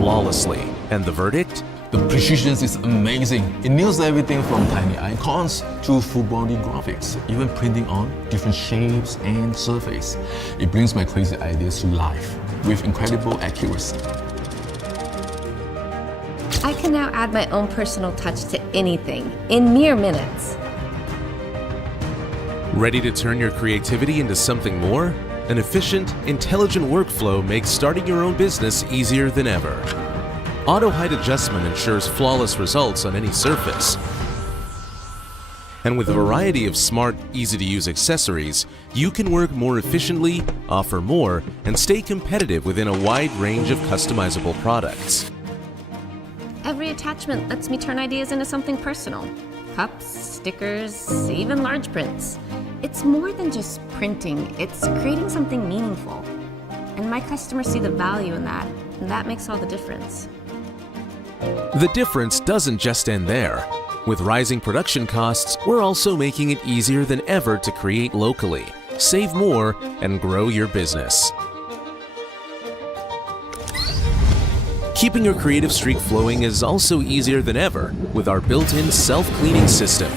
flawlessly. And the verdict? The precision is amazing. It nails everything from tiny icons to full-body graphics, even printing on different shapes and surface. It brings my crazy ideas to life with incredible accuracy. I can now add my own personal touch to anything in mere minutes. Ready to turn your creativity into something more? An efficient, intelligent workflow makes starting your own business easier than ever. Auto height adjustment ensures flawless results on any surface. And with a variety of smart, easy-to-use accessories, you can work more efficiently, offer more, and stay competitive within a wide range of customizable products. Every attachment lets me turn ideas into something personal. Cups, stickers, even large prints. It's more than just printing, it's creating something meaningful. And my customers see the value in that, and that makes all the difference. The difference doesn't just end there. With rising production costs, we're also making it easier than ever to create locally, save more, and grow your business. Keeping your creative streak flowing is also easier than ever with our built-in self-cleaning system.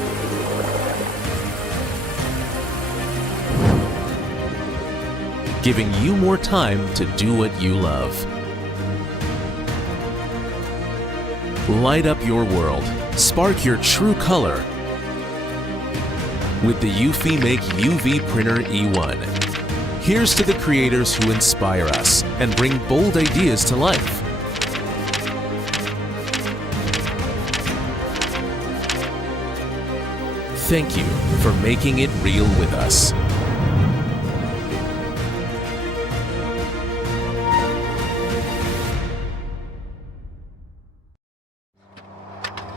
Giving you more time to do what you love. Light up your world. Spark your true color with the eufyMake UV Printer E1. Here's to the creators who inspire us and bring bold ideas to life. Thank you for making it real with us.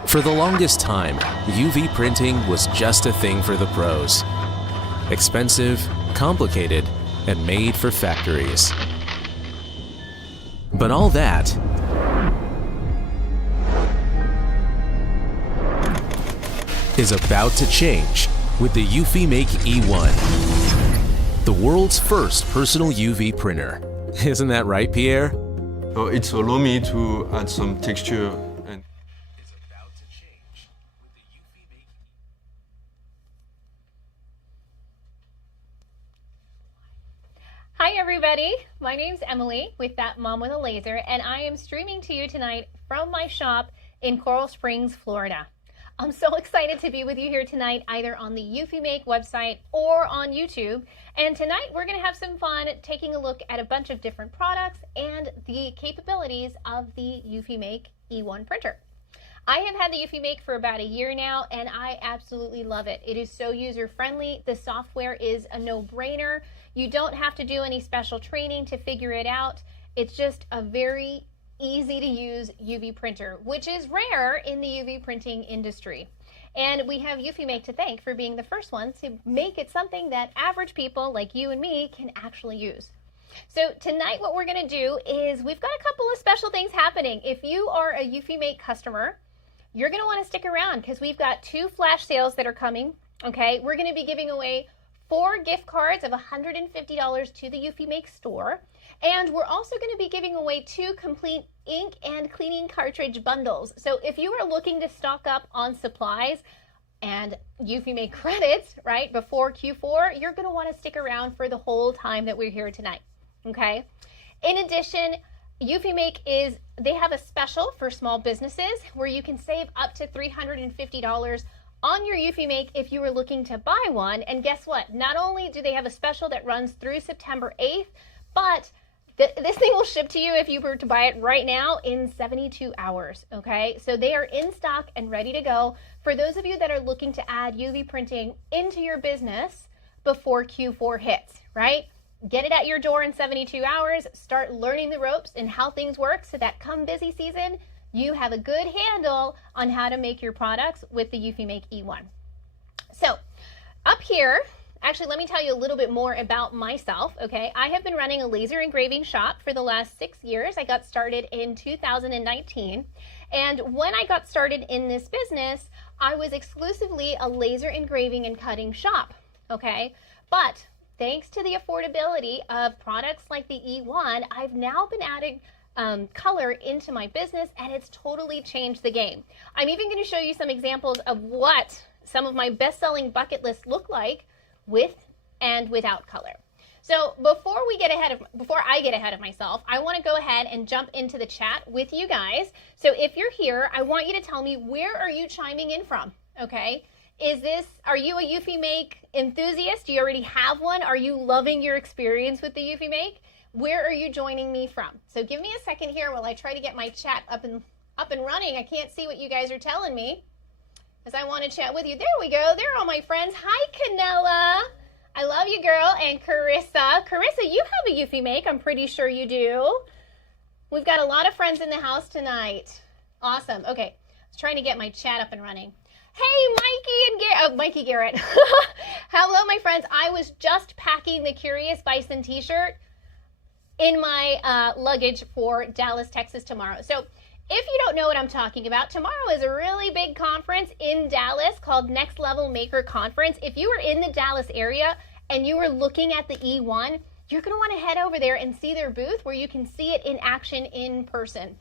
For the longest time, UV printing was just a thing for the pros. Expensive, complicated, and made for factories. But all that is about to change with the eufyMake E1, the world's first personal UV printer. Isn't that right, Pierre? It's allowed me to add some texture. Hi everybody, my name's Emily with That Mom with a Laser, and I am streaming to you tonight from my shop in Coral Springs, Florida. I'm so excited to be with you here tonight, either on the eufyMake website or on YouTube. And tonight we're going to have some fun taking a look at a bunch of different products and the capabilities of the eufyMake E1 printer. I have had the eufyMake for about a year now, and I absolutely love it. It is so user-friendly. The software is a no-brainer. You don't have to do any special training to figure it out. It's just a very easy to use UV printer, which is rare in the UV printing industry. And we have eufyMake to thank for being the first one to make it something that average people like you and me can actually use. So tonight what we're going to do is we've got a couple of special things happening. If you are a eufyMake customer, you're going to want to stick around because we've got 2 flash sales that are coming. Okay, we're going to be giving away 4 gift cards of $150 to the eufyMake store. And we're also going to be giving away 2 complete ink and cleaning cartridge bundles. So if you are looking to stock up on supplies and eufyMake credits, right, before Q4, you're going to want to stick around for the whole time that we're here tonight. Okay. In addition, eufyMake they have a special for small businesses where you can save up to $350 on your eufyMake if you were looking to buy one. And guess what? Not only do they have a special that runs through September 8th, but this thing will ship to you if you were to buy it right now in 72 hours, okay? So they are in stock and ready to go for those of you that are looking to add UV printing into your business before Q4 hits, right? Get it at your door in 72 hours, start learning the ropes and how things work so that come busy season, you have a good handle on how to make your products with the eufyMake E1. So up here, actually, let me tell you a little bit more about myself, okay? I have been running a laser engraving shop for the last 6 years. I got started in 2019. And when I got started in this business, I was exclusively a laser engraving and cutting shop, okay? But thanks to the affordability of products like the E1, I've now been adding color into my business, and it's totally changed the game. I'm even going to show you some examples of what some of my best-selling bucket lists look like with and without color. So before I get ahead of myself, I want to go ahead and jump into the chat with you guys. So if you're here, I want you to tell me, where are you chiming in from? Okay. Are you a eufyMake enthusiast? Do you already have one? Are you loving your experience with the eufyMake? Where are you joining me from? So give me a second here while I try to get my chat up and running. I can't see what you guys are telling me, because I want to chat with you. There we go. There are all my friends. Hi, Canella. I love you, girl. And Carissa. Carissa, you have a eufyMake. I'm pretty sure you do. We've got a lot of friends in the house tonight. Awesome. Okay. I was trying to get my chat up and running. Hey, Mikey Garrett. Hello, my friends. I was just packing the Curious Bison t-shirt in my luggage for Dallas, Texas tomorrow. So if you don't know what I'm talking about, tomorrow is a really big conference in Dallas called Next Level Maker Conference. If you were in the Dallas area and you were looking at the E1, you're going to want to head over there and see their booth where you can see it in action in person.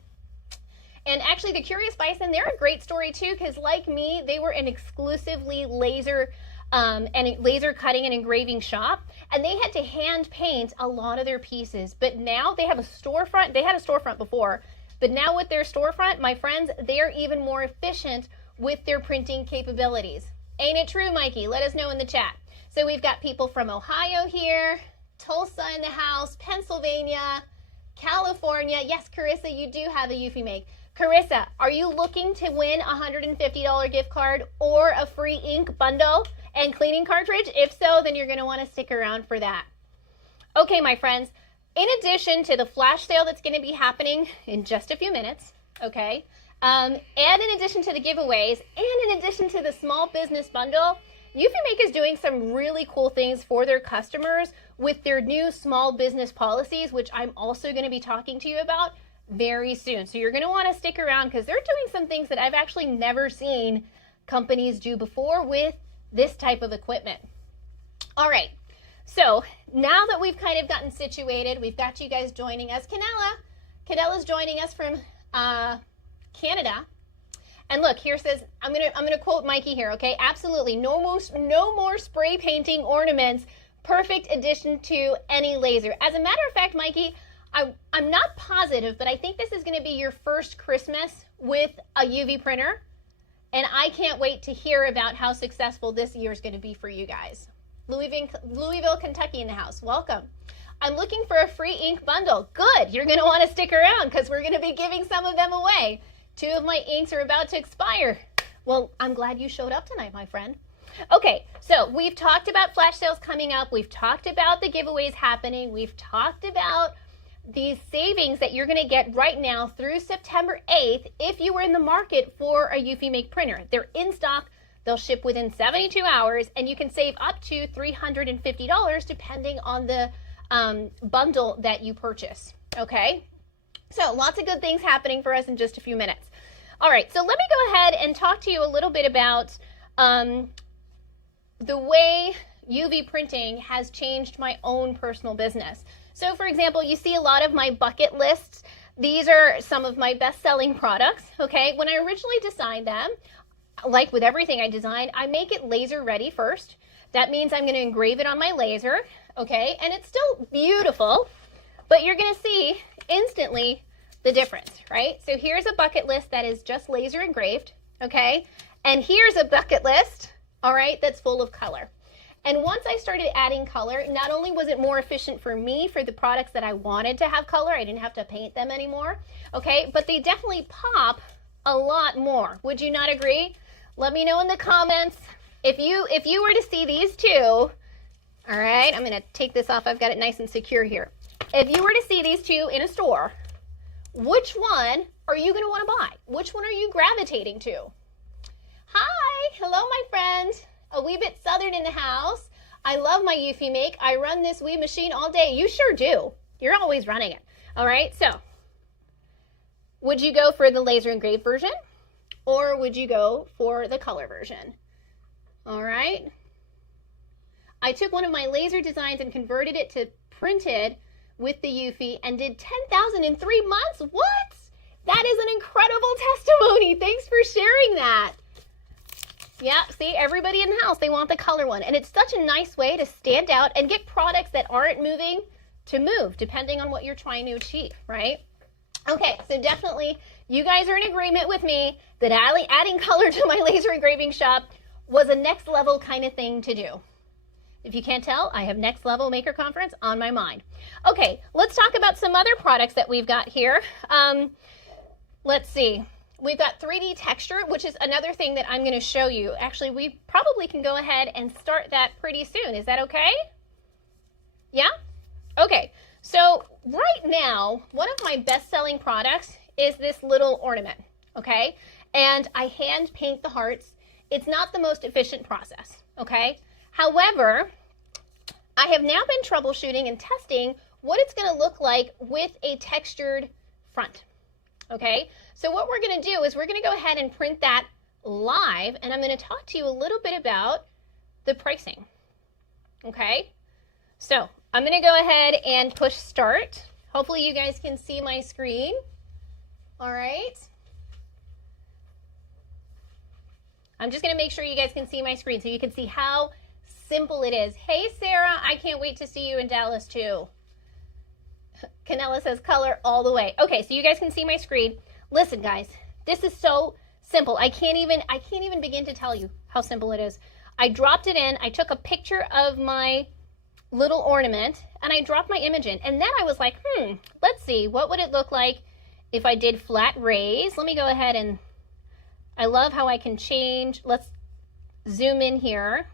And actually, the Curious Bison, they're a great story too, because like me, they were an exclusively laser cutting and engraving shop, and they had to hand paint a lot of their pieces. But now they have a storefront. They had a storefront before, but now with their storefront, my friends, they're even more efficient with their printing capabilities. Ain't it true, Mikey? Let us know in the chat. So we've got people from Ohio here, Tulsa in the house, Pennsylvania, California. Yes, Carissa, you do have a eufyMake. Carissa, are you looking to win a $150 gift card or a free ink bundle and cleaning cartridge? If so, then you're going to want to stick around for that. Okay, my friends, in addition to the flash sale that's going to be happening in just a few minutes, okay, and in addition to the giveaways, and in addition to the small business bundle, eufyMake is doing some really cool things for their customers with their new small business policies, which I'm also going to be talking to you about very soon. So you're going to want to stick around, because they're doing some things that I've actually never seen companies do before with this type of equipment. All right. So now that we've kind of gotten situated, we've got you guys joining us. Canella's joining us from Canada. And look, here says, I'm gonna quote Mikey here, okay? Absolutely, no more spray painting ornaments. Perfect addition to any laser. As a matter of fact, Mikey, I'm not positive, but I think this is gonna be your first Christmas with a UV printer. And I can't wait to hear about how successful this year is gonna be for you guys. Louisville, Kentucky in the house. Welcome. I'm looking for a free ink bundle. Good. You're going to want to stick around, because we're going to be giving some of them away. 2 of my inks are about to expire. Well, I'm glad you showed up tonight, my friend. Okay, so we've talked about flash sales coming up. We've talked about the giveaways happening. We've talked about these savings that you're going to get right now through September 8th if you were in the market for a eufyMake printer. They're in stock. They'll ship within 72 hours, and you can save up to $350 depending on the bundle that you purchase, okay? So lots of good things happening for us in just a few minutes. All right, so let me go ahead and talk to you a little bit about the way UV printing has changed my own personal business. So for example, you see a lot of my bucket lists. These are some of my best-selling products, okay? When I originally designed them, like with everything I design, I make it laser ready first. That means I'm going to engrave it on my laser, okay? And it's still beautiful, but you're going to see instantly the difference, right? So here's a bucket list that is just laser engraved, okay? And here's a bucket list, all right, that's full of color. And once I started adding color, not only was it more efficient for me for the products that I wanted to have color, I didn't have to paint them anymore, okay? But they definitely pop a lot more. Would you not agree? Let me know in the comments if you were to see these two. All right, I'm gonna take this off. I've got it nice and secure here. If you were to see these two in a store, which one are you gonna wanna buy? Which one are you gravitating to? Hi, hello my friend. A wee bit southern in the house. I love my eufyMake. I run this wee machine all day. You sure do. You're always running it. All right, so would you go for the laser engraved version? Or would you go for the color version? All right. I took one of my laser designs and converted it to printed with the Eufy and did 10,000 in 3 months. What? That is an incredible testimony. Thanks for sharing that. Yeah, see, everybody in the house, they want the color one. And it's such a nice way to stand out and get products that aren't moving to move, depending on what you're trying to achieve, right? Okay, so definitely you guys are in agreement with me that adding color to my laser engraving shop was a next level kind of thing to do. If you can't tell, I have Next Level Maker Conference on my mind. Okay, let's talk about some other products that we've got here. Let's see. We've got 3D texture, which is another thing that I'm going to show you. Actually, we probably can go ahead and start that pretty soon. Is that okay? Yeah? Okay. So right now, one of my best-selling products is this little ornament, okay? And I hand paint the hearts. It's not the most efficient process, okay? However, I have now been troubleshooting and testing what it's going to look like with a textured front, okay? So what we're going to do is we're going to go ahead and print that live, and I'm going to talk to you a little bit about the pricing, okay? So I'm going to go ahead and push start. Hopefully you guys can see my screen. All right. I'm just going to make sure you guys can see my screen so you can see how simple it is. Hey, Sarah, I can't wait to see you in Dallas too. Canella says color all the way. Okay, so you guys can see my screen. Listen, guys, this is so simple. I can't even begin to tell you how simple it is. I dropped it in. I took a picture of my little ornament and I dropped my image in. And then I was like, let's see, what would it look like if I did flat raise? Let me go ahead and I love how I can change. Let's zoom in here.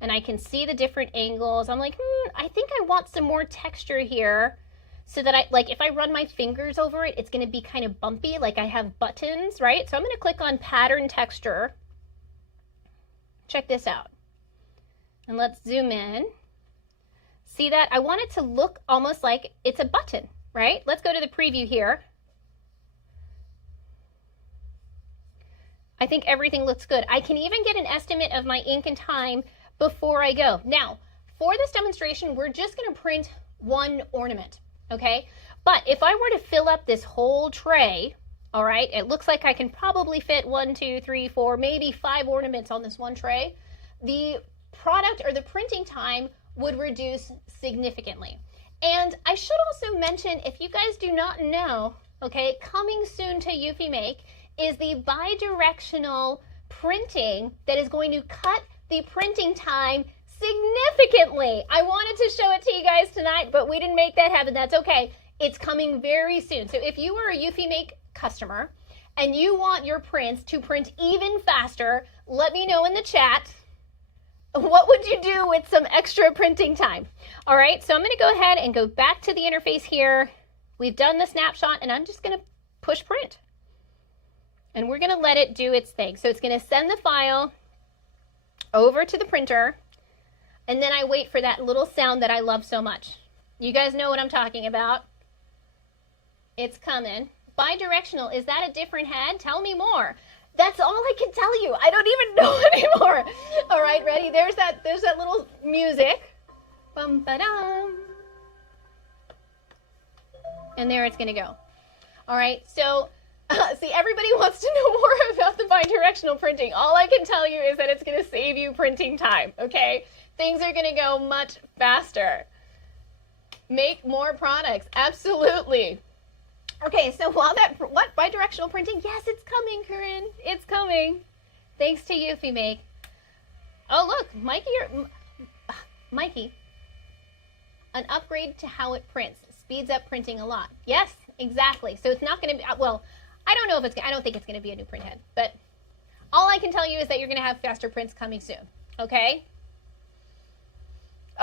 And I can see the different angles. I'm like, I think I want some more texture here so that if I run my fingers over it, it's going to be kind of bumpy, like I have buttons, right? So I'm going to click on pattern texture. Check this out. And let's zoom in. See that? I want it to look almost like it's a button, right? Let's go to the preview here. I think everything looks good. I can even get an estimate of my ink and time before I go. Now, for this demonstration, we're just going to print one ornament, okay? But if I were to fill up this whole tray, all right, it looks like I can probably fit 1, 2, 3, 4, maybe 5 ornaments on this one tray. The product or the printing time would reduce significantly. And I should also mention, if you guys do not know, okay, coming soon to eufyMake is the bi-directional printing that is going to cut the printing time significantly. I wanted to show it to you guys tonight, but we didn't make that happen. That's okay. It's coming very soon. So if you are a eufyMake customer and you want your prints to print even faster, let me know in the chat. What would you do with some extra printing time? All right, so I'm going to go ahead and go back to the interface here. We've done the snapshot, and I'm just going to push print. And we're going to let it do its thing. So it's going to send the file over to the printer, and then I wait for that little sound that I love so much. You guys know what I'm talking about. It's coming. Bi-directional, is that a different head? Tell me more. That's all I can tell you. I don't even know anymore. All right, ready? There's that little music. Bum ba dum. And there it's gonna go. All right, so see, everybody wants to know more about the bi-directional printing. All I can tell you is that it's gonna save you printing time, okay? Things are gonna go much faster. Make more products, absolutely. Okay, so while what bi-directional printing? Yes, it's coming, Corinne. It's coming. Thanks to eufyMake. Oh, look, Mikey, an upgrade to how it prints. Speeds up printing a lot. Yes, exactly. So it's not going to be, well, I don't think it's going to be a new print head, but all I can tell you is that you're going to have faster prints coming soon, okay?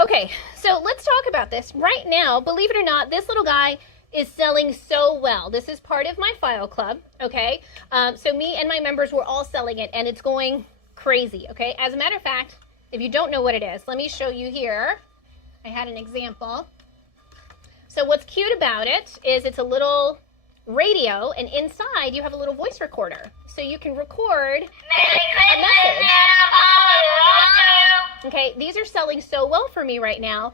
Okay, so let's talk about this. Right now, believe it or not, this little guy is selling so well. This is part of my file club, okay? So me and my members were all selling it, and it's going crazy, okay? As a matter of fact, if you don't know what it is, let me show you here. I had an example. So what's cute about it is it's a little radio, and inside you have a little voice recorder. So you can record a message. Okay, these are selling so well for me right now.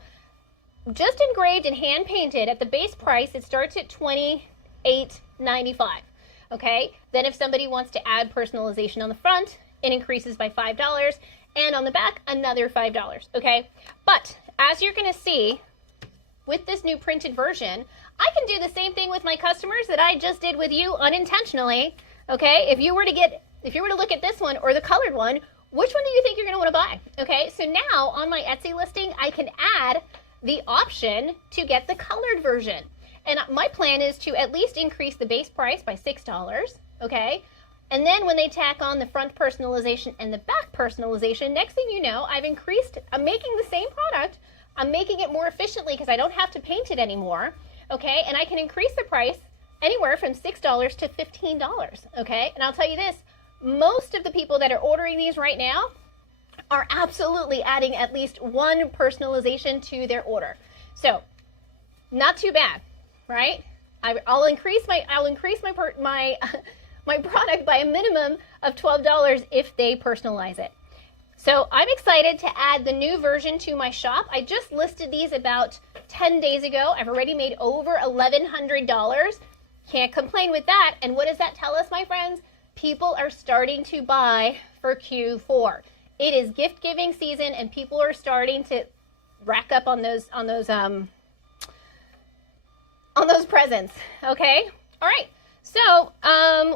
just engraved and hand painted at the base price, it starts at $28.95. Okay, then if somebody wants to add personalization on the front, it increases by $5, and on the back, another $5. Okay, but as you're going to see with this new printed version, I can do the same thing with my customers that I just did with you unintentionally. Okay, if you were to look at this one or the colored one, which one do you think you're going to want to buy? Okay, so now on my Etsy listing, I can add the option to get the colored version. And my plan is to at least increase the base price by $6, okay? And then when they tack on the front personalization and the back personalization, next thing you know, I'm making the same product, I'm making it more efficiently because I don't have to paint it anymore, okay? And I can increase the price anywhere from $6 to $15, okay? And I'll tell you this, most of the people that are ordering these right now are absolutely adding at least one personalization to their order. So, not too bad, right? I'll increase my my product by a minimum of $12 if they personalize it. So I'm excited to add the new version to my shop. I just listed these about 10 days ago. I've already made over $1,100. Can't complain with that. And what does that tell us, my friends? People are starting to buy for Q4. It is gift giving season and people are starting to rack up on those presents. Okay? All right. So,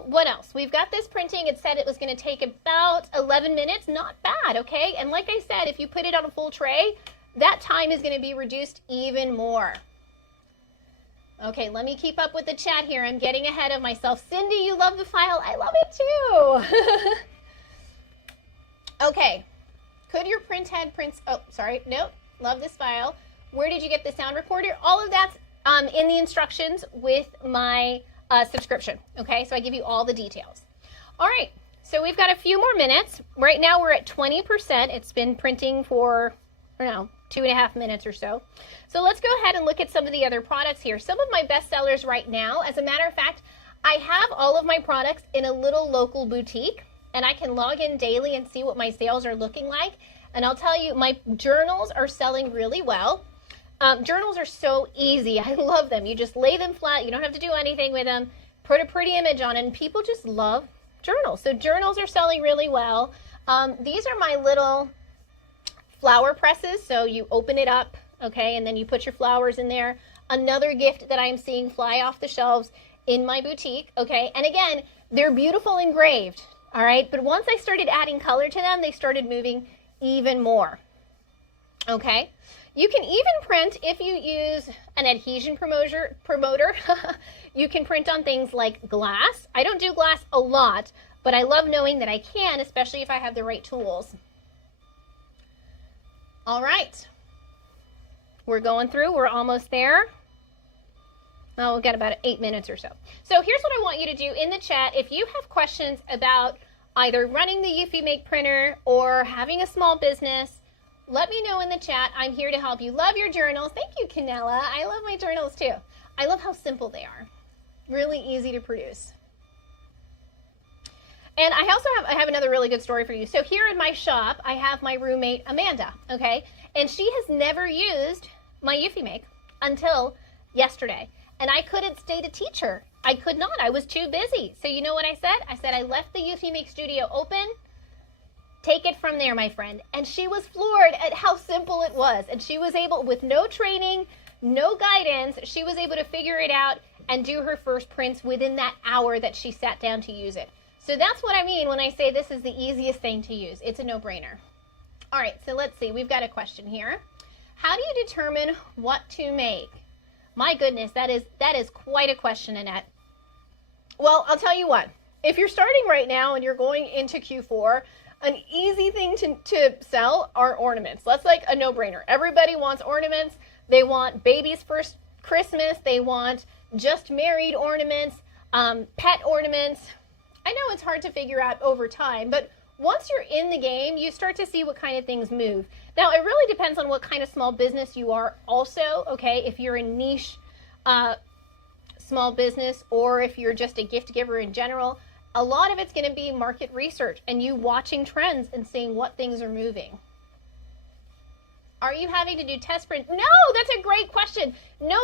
what else? We've got this printing. It said it was going to take about 11 minutes. Not bad, okay? And like I said, if you put it on a full tray, that time is going to be reduced even more. Okay, let me keep up with the chat here. I'm getting ahead of myself. Cindy, you love the file. I love it too. Okay. Could your print head prints... Oh, sorry. Nope. Love this file. Where did you get the sound recorder? All of that's in the instructions with my subscription. Okay, so I give you all the details. All right, so we've got a few more minutes. Right now we're at 20%. It's been printing for, I don't know, 2.5 minutes or so. So let's go ahead and look at some of the other products here. Some of my best sellers right now, as a matter of fact, I have all of my products in a little local boutique and I can log in daily and see what my sales are looking like. And I'll tell you, my journals are selling really well. Journals are so easy. I love them. You just lay them flat. You don't have to do anything with them. Put a pretty image on it, and people just love journals. So journals are selling really well. These are my little flower presses. So you open it up, okay, and then you put your flowers in there. Another gift that I'm seeing fly off the shelves in my boutique, okay? And again, they're beautiful engraved, all right? But once I started adding color to them, they started moving even more, okay? You can even print if you use an adhesion promoter. You can print on things like glass. I don't do glass a lot, but I love knowing that I can, especially if I have the right tools. All right. We're going through. We're almost there. Oh, we've got about 8 minutes or so. So here's what I want you to do in the chat. If you have questions about either running the eufyMake printer or having a small business, let me know in the chat. I'm here to help you. Love your journals. Thank you, Canella. I love my journals too. I love how simple they are. Really easy to produce. And I also have another really good story for you. So here in my shop, I have my roommate, Amanda, okay? And she has never used my eufyMake until yesterday. And I couldn't stay to teach her. I could not. I was too busy. So you know what I said? I said I left the eufyMake studio open. Take it from there, my friend. And she was floored at how simple it was. And she was able, with no training, no guidance, she was able to figure it out and do her first prints within that hour that she sat down to use it. So that's what I mean when I say this is the easiest thing to use. It's a no-brainer. All right, so let's see. We've got a question here. How do you determine what to make? My goodness, that is quite a question, Annette. Well, I'll tell you what. If you're starting right now and you're going into Q4, an easy thing to sell are ornaments. That's like a no-brainer. Everybody wants ornaments. They want baby's first Christmas. They want just married ornaments, pet ornaments. I know it's hard to figure out over time, but once you're in the game, you start to see what kind of things move. Now, it really depends on what kind of small business you are also, okay? If you're a niche small business or if you're just a gift giver in general, a lot of it's going to be market research and you watching trends and seeing what things are moving. Are you having to do test print? No, that's a great question. No,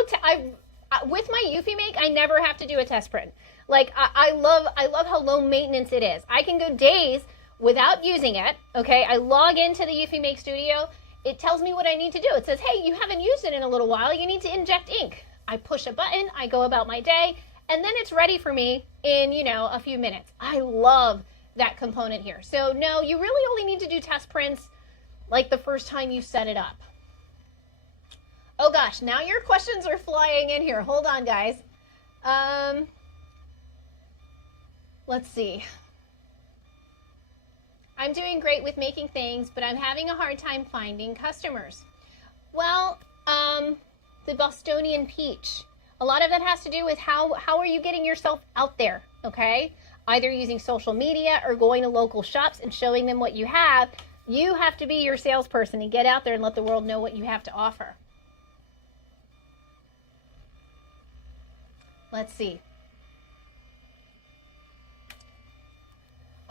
with my eufyMake, I never have to do a test print. Like I love how low maintenance it is. I can go days without using it. Okay, I log into the eufyMake Studio. It tells me what I need to do. It says, hey, you haven't used it in a little while. You need to inject ink. I push a button, I go about my day, and then it's ready for me in, a few minutes. I love that component here. So no, you really only need to do test prints like the first time you set it up. Oh gosh, now your questions are flying in here. Hold on, guys. Let's see. I'm doing great with making things, but I'm having a hard time finding customers. Well, the Bostonian peach. A lot of that has to do with how are you getting yourself out there, okay? Either using social media or going to local shops and showing them what you have. You have to be your salesperson and get out there and let the world know what you have to offer. Let's see.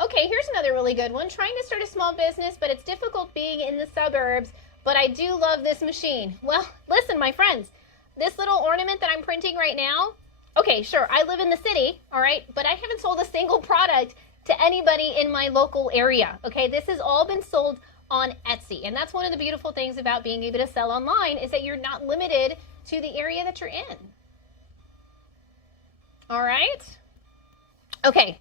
Okay, here's another really good one. Trying to start a small business, but it's difficult being in the suburbs, but I do love this machine. Well, listen, my friends, this little ornament that I'm printing right now, okay, sure, I live in the city, all right, but I haven't sold a single product to anybody in my local area, okay? This has all been sold on Etsy, and that's one of the beautiful things about being able to sell online is that you're not limited to the area that you're in. All right? Okay,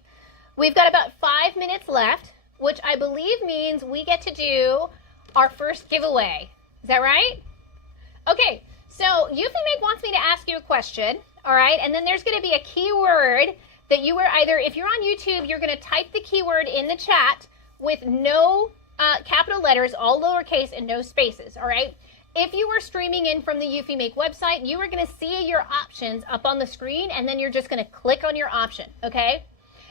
we've got about 5 minutes left, which I believe means we get to do our first giveaway. Is that right? Okay, so eufyMake wants me to ask you a question, all right? And then there's going to be a keyword that you are either, if you're on YouTube, you're going to type the keyword in the chat with no capital letters, all lowercase and no spaces, all right? If you were streaming in from the eufyMake website, you are going to see your options up on the screen, and then you're just going to click on your option, okay?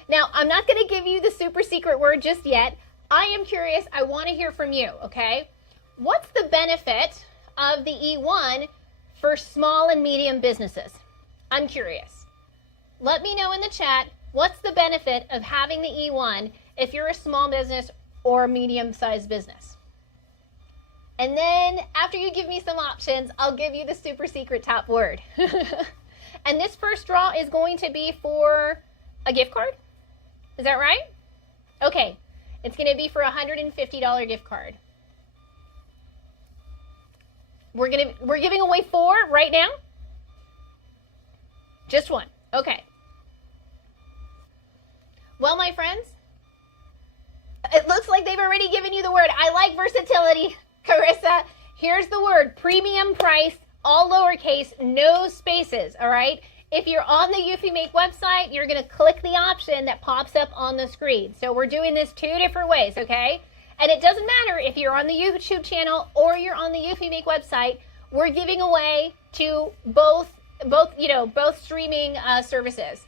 Now, I'm not going to give you the super secret word just yet. I am curious. I want to hear from you, okay? What's the benefit of the E1 for small and medium businesses? I'm curious. Let me know in the chat, what's the benefit of having the E1 if you're a small business or a medium-sized business? And then after you give me some options, I'll give you the super secret top word. And this first draw is going to be for a gift card. Is that right? Okay. It's going to be for a $150 gift card. We're giving away 4 right now? Just 1. Okay. Well, my friends, it looks like they've already given you the word. I like versatility. Carissa, here's the word, premium price, all lowercase, no spaces, all right? If you're on the eufyMake website, you're going to click the option that pops up on the screen. So we're doing this 2 different ways, okay? And it doesn't matter if you're on the YouTube channel or you're on the eufyMake website. We're giving away to both streaming services.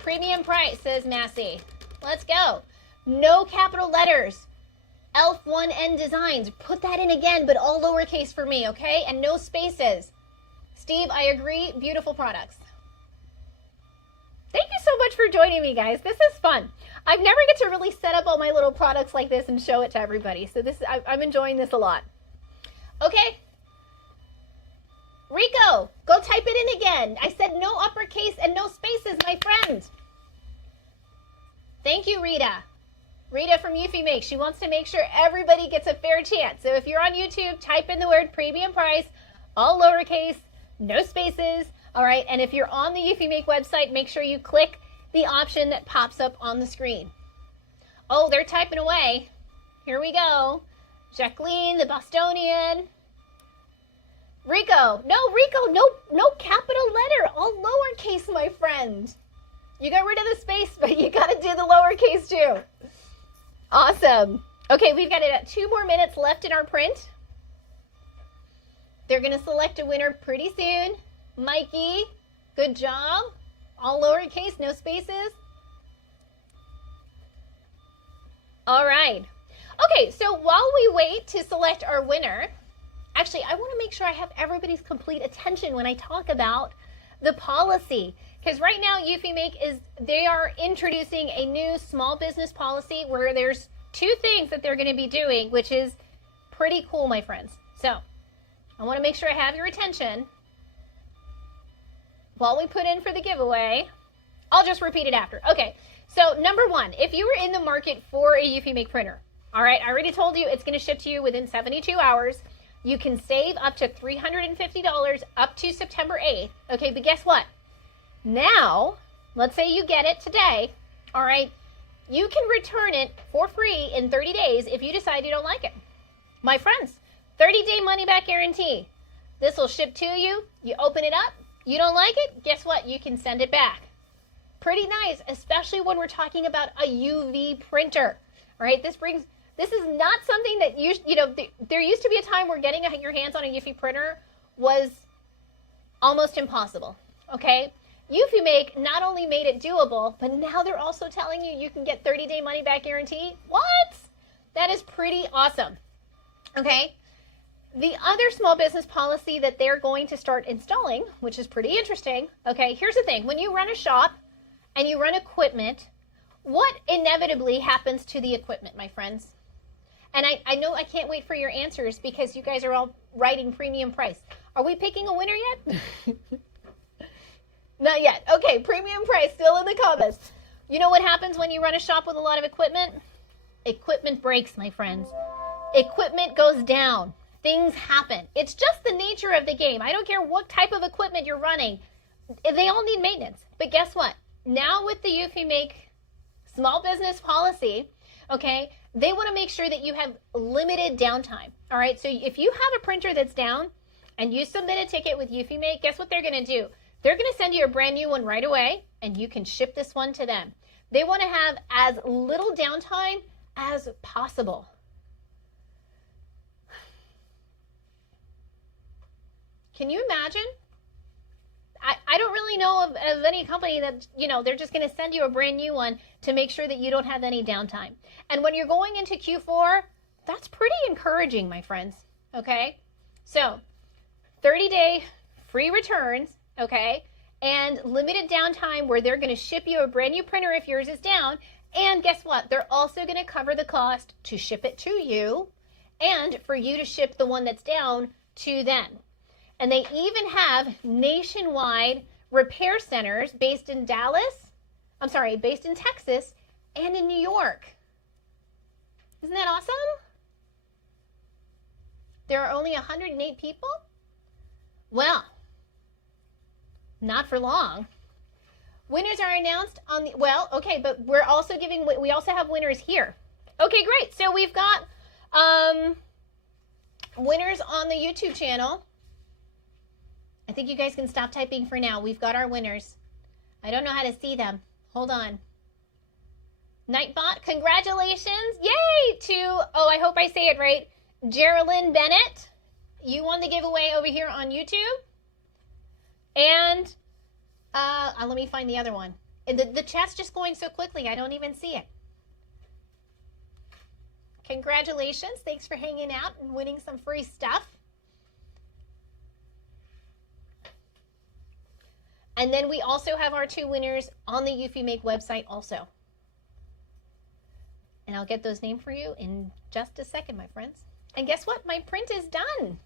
Premium price, says Massey. Let's go. No capital letters. Elf1N Designs. Put that in again, but all lowercase for me, okay? And no spaces. Steve, I agree. Beautiful products. Thank you so much for joining me, guys. This is fun. I've never get to really set up all my little products like this and show it to everybody. So I'm enjoying this a lot. Okay. Rico, go type it in again. I said no uppercase and no spaces, my friend. Thank you, Rita. Rita from eufyMake. She wants to make sure everybody gets a fair chance. So if you're on YouTube, type in the word premium price, all lowercase, no spaces. All right. And if you're on the eufyMake website, make sure you click the option that pops up on the screen. Oh, they're typing away. Here we go. Jacqueline, the Bostonian. Rico, no capital letter, all lowercase, my friend. You got rid of the space, but you got to do the lowercase too. Awesome. Okay, we've got 2 more minutes left in our print. They're going to select a winner pretty soon. Mikey, good job. All lowercase, no spaces. All right. Okay, so while we wait to select our winner, actually, I want to make sure I have everybody's complete attention when I talk about the policy. Because right now, eufyMake they are introducing a new small business policy where there's 2 things that they're going to be doing, which is pretty cool, my friends. So I want to make sure I have your attention while we put in for the giveaway. I'll just repeat it after. Okay, so number one, if you were in the market for a eufyMake printer, all right, I already told you it's going to ship to you within 72 hours. You can save up to $350 up to September 8th. Okay, but guess what? Now, let's say you get it today, all right, you can return it for free in 30 days if you decide you don't like it. My friends, 30-day money-back guarantee. This will ship to you. You open it up. You don't like it? Guess what? You can send it back. Pretty nice, especially when we're talking about a UV printer. All right, this is not something that there used to be a time where getting your hands on a UV printer was almost impossible. Okay, eufyMake not only made it doable, but now they're also telling you you can get 30-day money-back guarantee. What? That is pretty awesome. Okay. The other small business policy that they're going to start installing, which is pretty interesting. Okay, here's the thing. When you run a shop and you run equipment, what inevitably happens to the equipment, my friends? And I know I can't wait for your answers because you guys are all writing premium price. Are we picking a winner yet? Not yet. Okay, premium price still in the comments. You know what happens when you run a shop with a lot of equipment? Equipment breaks, my friends. Equipment goes down. Things happen. It's just the nature of the game. I don't care what type of equipment you're running. They all need maintenance. But guess what? Now with the eufyMake small business policy, okay, they want to make sure that you have limited downtime. All right, so if you have a printer that's down and you submit a ticket with eufyMake, guess what they're going to do? They're going to send you a brand new one right away, and you can ship this one to them. They want to have as little downtime as possible. Can you imagine? I don't really know of any company that, they're just going to send you a brand new one to make sure that you don't have any downtime. And when you're going into Q4, that's pretty encouraging, my friends, okay? So 30-day free returns, okay, and limited downtime where they're going to ship you a brand new printer if yours is down. And guess what? They're also going to cover the cost to ship it to you and for you to ship the one that's down to them. And they even have nationwide repair centers based in based in Texas and in New York. Isn't that awesome? There are only 108 people? Well, not for long. Winners are announced on the, but we also have winners here. Okay, great. So we've got winners on the YouTube channel. I think you guys can stop typing for now. We've got our winners. I don't know how to see them. Hold on. Nightbot, congratulations. Yay to, I hope I say it right, Geraldine Bennett. You won the giveaway over here on YouTube. And let me find the other one. The chat's just going so quickly, I don't even see it. Congratulations. Thanks for hanging out and winning some free stuff. And then we also have our two winners on the eufyMake website also. And I'll get those named for you in just a second, my friends. And guess what? My print is done.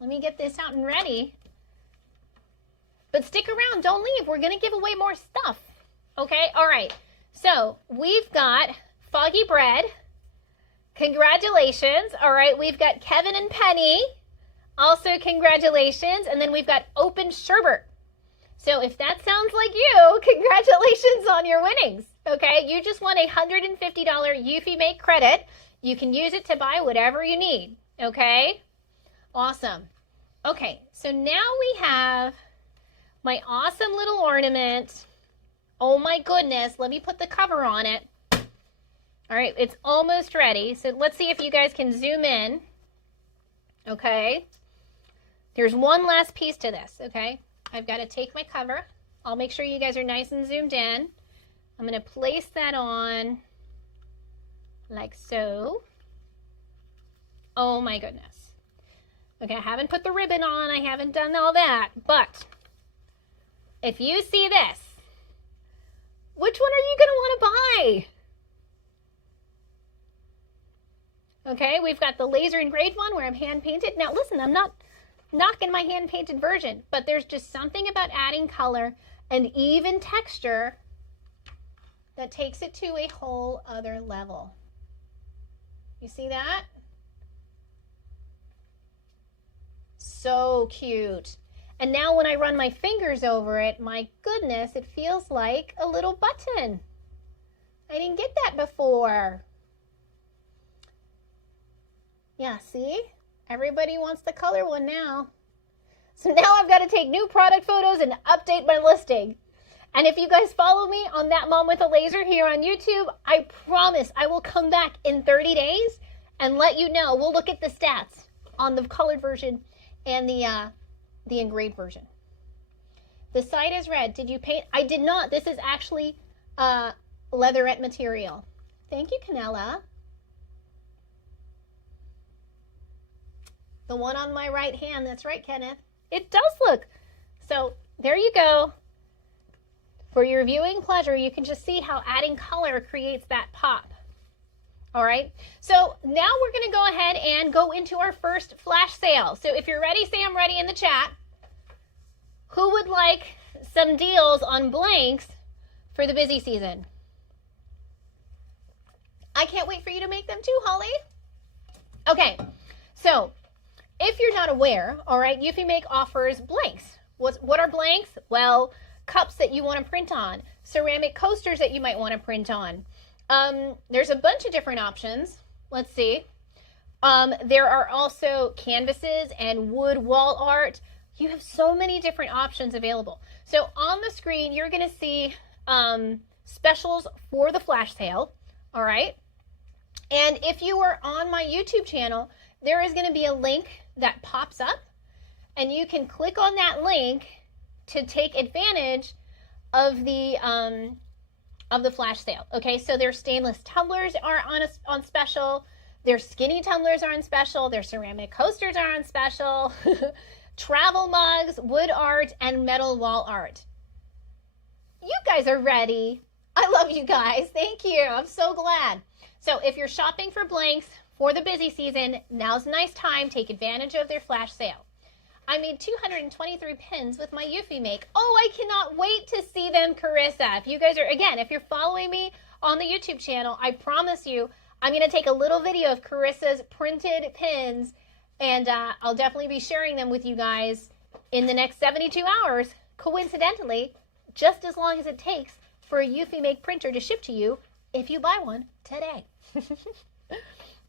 Let me get this out and ready. But stick around. Don't leave. We're going to give away more stuff. Okay? All right. So we've got Foggy Bread. Congratulations. All right. We've got Kevin and Penny. Also, congratulations. And then we've got Open Sherbert. So if that sounds like you, congratulations on your winnings. Okay, you just won a $150 eufyMake credit. You can use it to buy whatever you need. Okay, awesome. Okay, so now we have my awesome little ornament. Oh my goodness, let me put the cover on it. All right, it's almost ready. So let's see if you guys can zoom in. Okay. Here's one last piece to this, okay? I've got to take my cover. I'll make sure you guys are nice and zoomed in. I'm going to place that on like so. Oh my goodness. Okay, I haven't put the ribbon on. I haven't done all that. But if you see this, which one are you going to want to buy? Okay, we've got the laser engraved one where I'm hand painted. Now listen, I'm not knocking my hand painted version, but there's just something about adding color and even texture that takes it to a whole other level. You see that? So cute. And now when I run my fingers over it, my goodness, it feels like a little button. I didn't get that before. Yeah, see? Everybody wants the color one now. So now I've got to take new product photos and update my listing. And if you guys follow me on That Mom with a Laser here on YouTube, I promise I will come back in 30 days and let you know. We'll look at the stats on the colored version and the engraved version. The side is red. Did you paint? I did not. This is actually leatherette material. Thank you, Canella. The one on my right hand. That's right, Kenneth. It does look. So there you go. For your viewing pleasure, you can just see how adding color creates that pop. All right, so now we're going to go ahead and go into our first flash sale. So if you're ready, say I'm ready in the chat. Who would like some deals on blanks for the busy season? I can't wait for you to make them too, Holly. Okay, so if you're not aware, all right, eufyMake offers blanks. What are blanks? Well, cups that you want to print on, ceramic coasters that you might want to print on. There's a bunch of different options. Let's see. There are also canvases and wood wall art. You have so many different options available. So on the screen, you're going to see specials for the flash sale. All right. And if you are on my YouTube channel, there is going to be a link that pops up, and you can click on that link to take advantage of the flash sale. Okay, so their stainless tumblers are on special. Their skinny tumblers are on special. Their ceramic coasters are on special. Travel mugs, wood art, and metal wall art. You guys are ready. I love you guys. Thank you. I'm so glad. So if you're shopping for blanks for the busy season, now's a nice time. Take advantage of their flash sale. I made 223 pins with my eufyMake. Oh, I cannot wait to see them, Carissa. If you guys are, again, if you're following me on the YouTube channel, I promise you, I'm going to take a little video of Carissa's printed pins, and I'll definitely be sharing them with you guys in the next 72 hours, coincidentally, just as long as it takes for a eufyMake printer to ship to you if you buy one today.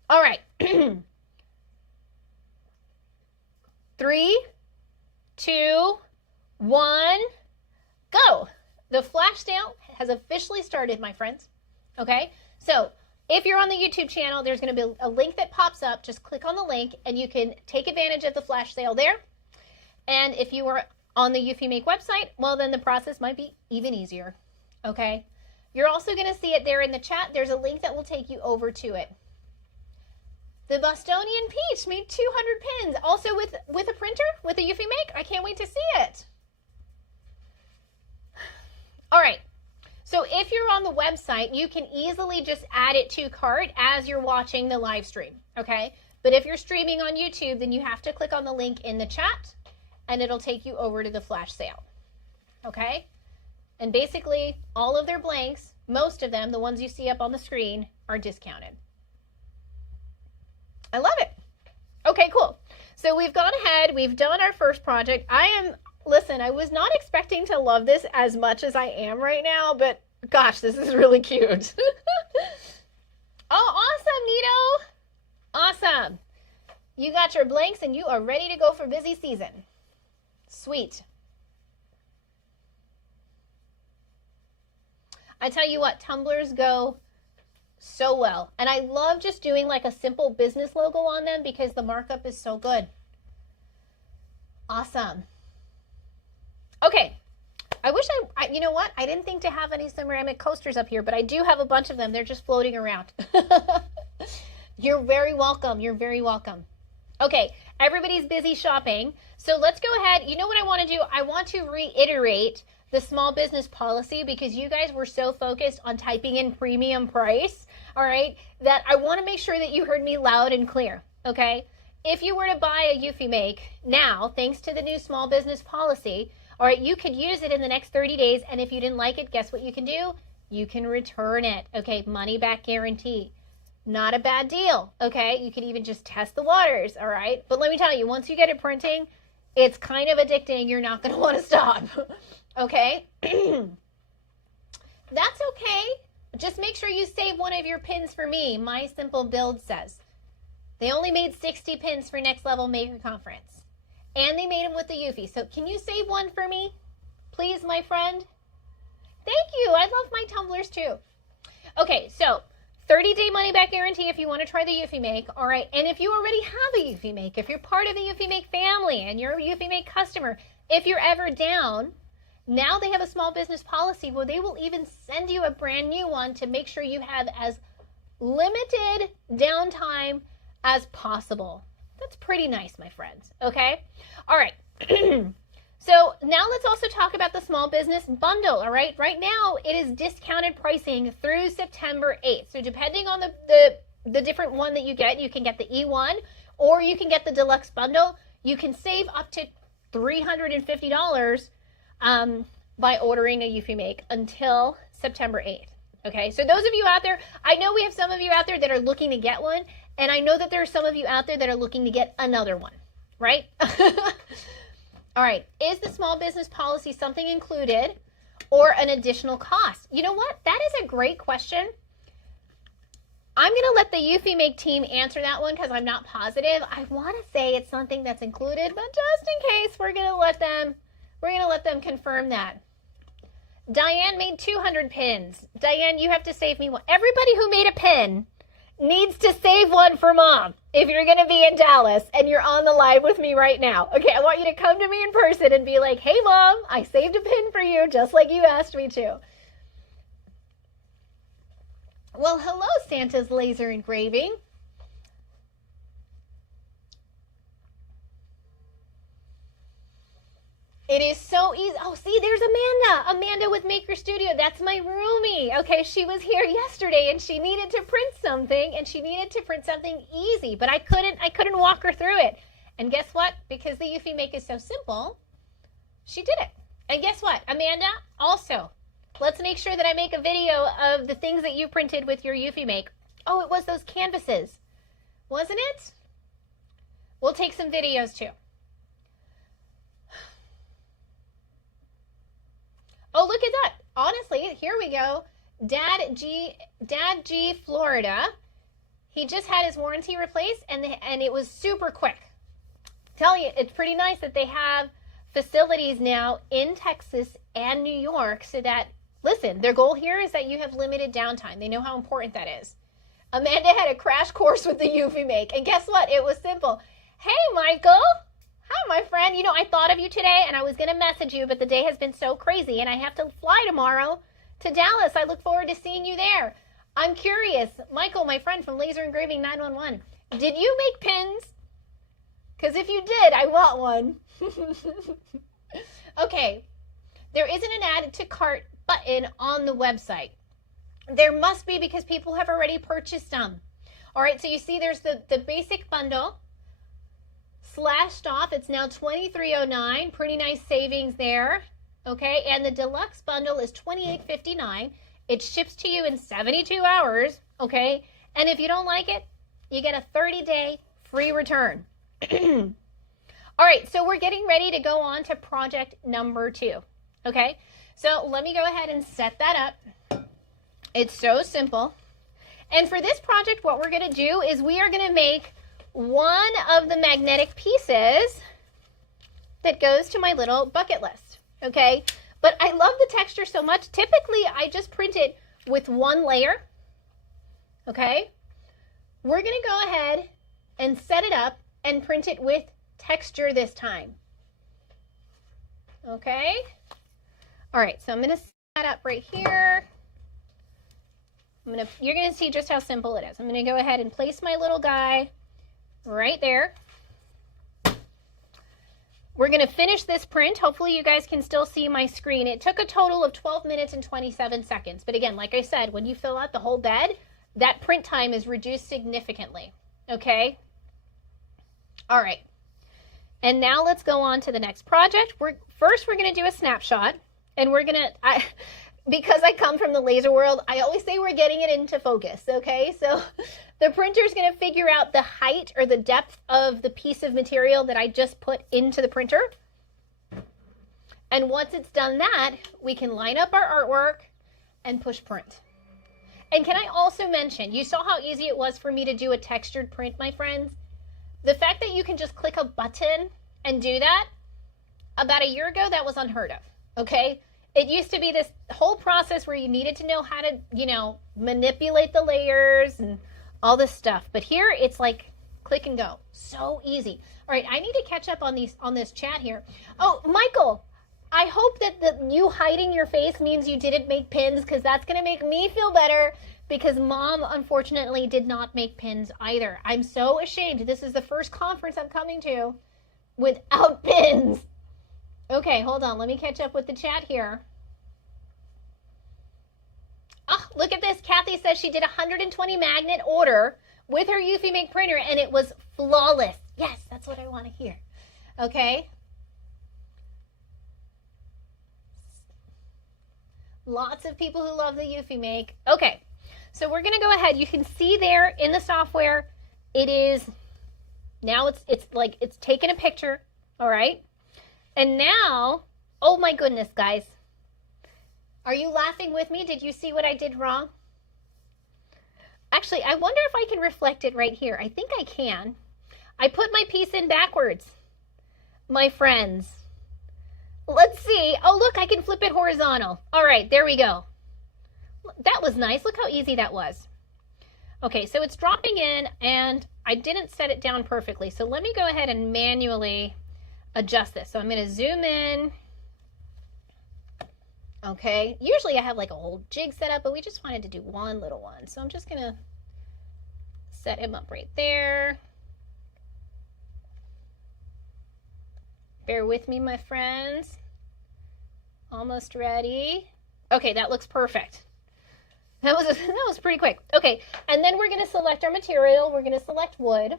All right. 3, 2, 1, go. The flash sale has officially started, my friends. Okay, so if you're on the YouTube channel, there's going to be a link that pops up. Just click on the link and you can take advantage of the flash sale there. And if you are on the eufyMake website, well, then the process might be even easier. Okay, you're also going to see it there in the chat. There's a link that will take you over to it. The Bostonian Peach made 200 pins, also with a printer, with a eufyMake. I can't wait to see it. All right, so if you're on the website, you can easily just add it to cart as you're watching the live stream, okay? But if you're streaming on YouTube, then you have to click on the link in the chat, and it'll take you over to the flash sale, okay? And basically, all of their blanks, most of them, the ones you see up on the screen, are discounted. I love it. Okay, cool. So we've gone ahead. We've done our first project. Listen, I was not expecting to love this as much as I am right now, but gosh, this is really cute. Oh, awesome, Nito. Awesome. You got your blanks and you are ready to go for busy season. Sweet. I tell you what, tumblers go so well. And I love just doing like a simple business logo on them because the markup is so good. Awesome. Okay. I wish you know what? I didn't think to have any ceramic coasters up here, but I do have a bunch of them. They're just floating around. You're very welcome. You're very welcome. Okay. Everybody's busy shopping. So let's go ahead. You know what I want to do? I want to reiterate the small business policy because you guys were so focused on typing in premium price. all right, that I want to make sure that you heard me loud and clear, okay? If you were to buy a eufyMake now, thanks to the new small business policy, all right, you could use it in the next 30 days, and if you didn't like it, guess what you can do? You can return it, okay? Money back guarantee. Not a bad deal, okay? You can even just test the waters, all right? But let me tell you, once you get it printing, it's kind of addicting. You're not going to want to stop, okay? That's okay. Just make sure you save one of your pins for me. My Simple Build says. They only made 60 pins for Next Level Maker Conference. And they made them with the Eufy. So can you save one for me? Please, my friend? Thank you. I love my tumblers too. Okay, so 30-day money-back guarantee if you want to try the eufyMake. All right, and if you already have a eufyMake, if you're part of the eufyMake family and you're a eufyMake customer, if you're ever down, now they have a small business policy where they will even send you a brand new one to make sure you have as limited downtime as possible. That's pretty nice, my friends, okay? All right. So now let's also talk about the small business bundle, all right? Right now, it is discounted pricing through September 8th. So depending on the different one that you can get the E1 or you can get the deluxe bundle. You can save up to $350 by ordering a eufyMake until September 8th, okay? So those of you out there, I know we have some of you out there that are looking to get one, and I know that there are some of you out there that are looking to get another one, right? All right, is the small business policy something included or an additional cost? You know what? That is a great question. I'm going to let the eufyMake team answer that one because I'm not positive. I want to say it's something that's included, but just in case, we're going to let them confirm that. Diane made 200 pins. Diane, you have to save me one. Everybody who made a pin needs to save one for Mom if you're going to be in Dallas and you're on the line with me right now. Okay, I want you to come to me in person and be like, hey, Mom, I saved a pin for you just like you asked me to. Well, hello, Santa's Laser Engraving. It is so easy. Oh, see, there's Amanda. Amanda with Maker Studio. That's my roomie. Okay, she was here yesterday and she needed to print something and she needed to print something easy, but I couldn't walk her through it. And guess what? Because the eufyMake is so simple, she did it. And guess what? Amanda, also, let's make sure that I make a video of the things that you printed with your eufyMake. Oh, it was those canvases, wasn't it? We'll take some videos too. Oh, look at that. Honestly, here we go. Dad G Florida. He just had his warranty replaced and it was super quick. Tell you, it's pretty nice that they have facilities now in Texas and New York so that, listen, their goal here is that you have limited downtime. They know how important that is. Amanda had a crash course with the eufyMake, and guess what? It was simple. Hey, Michael. Hi, my friend. You know, I thought of you today, and I was going to message you, but the day has been so crazy, and I have to fly tomorrow to Dallas. I look forward to seeing you there. I'm curious, Michael, my friend from Laser Engraving 911, did you make pins? Because if you did, I want one. Okay, there isn't an add to cart button on the website. There must be because people have already purchased them. All right, so you see there's the basic bundle. Slashed off, it's now $23.09. Pretty nice savings there. Okay, and the deluxe bundle is $28.59. It ships to you in 72 hours. Okay, and if you don't like it, you get a 30-day free return. All right, so we're getting ready to go on to project number 2. Okay, so let me go ahead and set that up. It's so simple. And for this project, what we're going to do is we are going to make one of the magnetic pieces that goes to my little bucket list, okay? But I love the texture so much. Typically, I just print it with one layer, okay? We're gonna go ahead and set it up and print it with texture this time, okay? All right, so I'm gonna set that up right here. You're gonna see just how simple it is. I'm gonna go ahead and place my little guy right there. We're going to finish this print. Hopefully you guys can still see my screen. It took a total of 12 minutes and 27 seconds. But again, like I said, when you fill out the whole bed, that print time is reduced significantly, okay? All right. And now let's go on to the next project. First we're going to do a snapshot, and we're going to, because I come from the laser world, I always say we're getting it into focus, okay? So the printer is going to figure out the height or the depth of the piece of material that I just put into the printer. And once it's done that, we can line up our artwork and push print. And can I also mention, you saw how easy it was for me to do a textured print, my friends? The fact that you can just click a button and do that, about a year ago, that was unheard of, okay? It used to be this whole process where you needed to know how to, manipulate the layers and all this stuff. But here, it's like click and go. So easy. All right, I need to catch up on this chat here. Oh, Michael, I hope that you hiding your face means you didn't make pins, because that's going to make me feel better, because Mom, unfortunately, did not make pins either. I'm so ashamed. This is the first conference I'm coming to without pins. Okay, hold on. Let me catch up with the chat here. Oh, look at this. Kathy says she did a 120 magnet order with her eufyMake printer, and it was flawless. Yes, that's what I want to hear. Okay. Lots of people who love the eufyMake. Okay, so we're going to go ahead. You can see there in the software, it is, now it's taken a picture, all right? And now, oh my goodness, guys. Are you laughing with me? Did you see what I did wrong? Actually, I wonder if I can reflect it right here. I think I can. I put my piece in backwards, my friends. Let's see. Oh, look, I can flip it horizontal. All right, there we go. That was nice. Look how easy that was. Okay, so it's dropping in, and I didn't set it down perfectly. So let me go ahead and manually adjust this. So I'm going to zoom in. Okay, usually I have like a whole jig set up, but we just wanted to do one little one. So I'm just going to set him up right there. Bear with me, my friends. Almost ready. Okay, that looks perfect. That was pretty quick. Okay, and then we're going to select our material. We're going to select wood.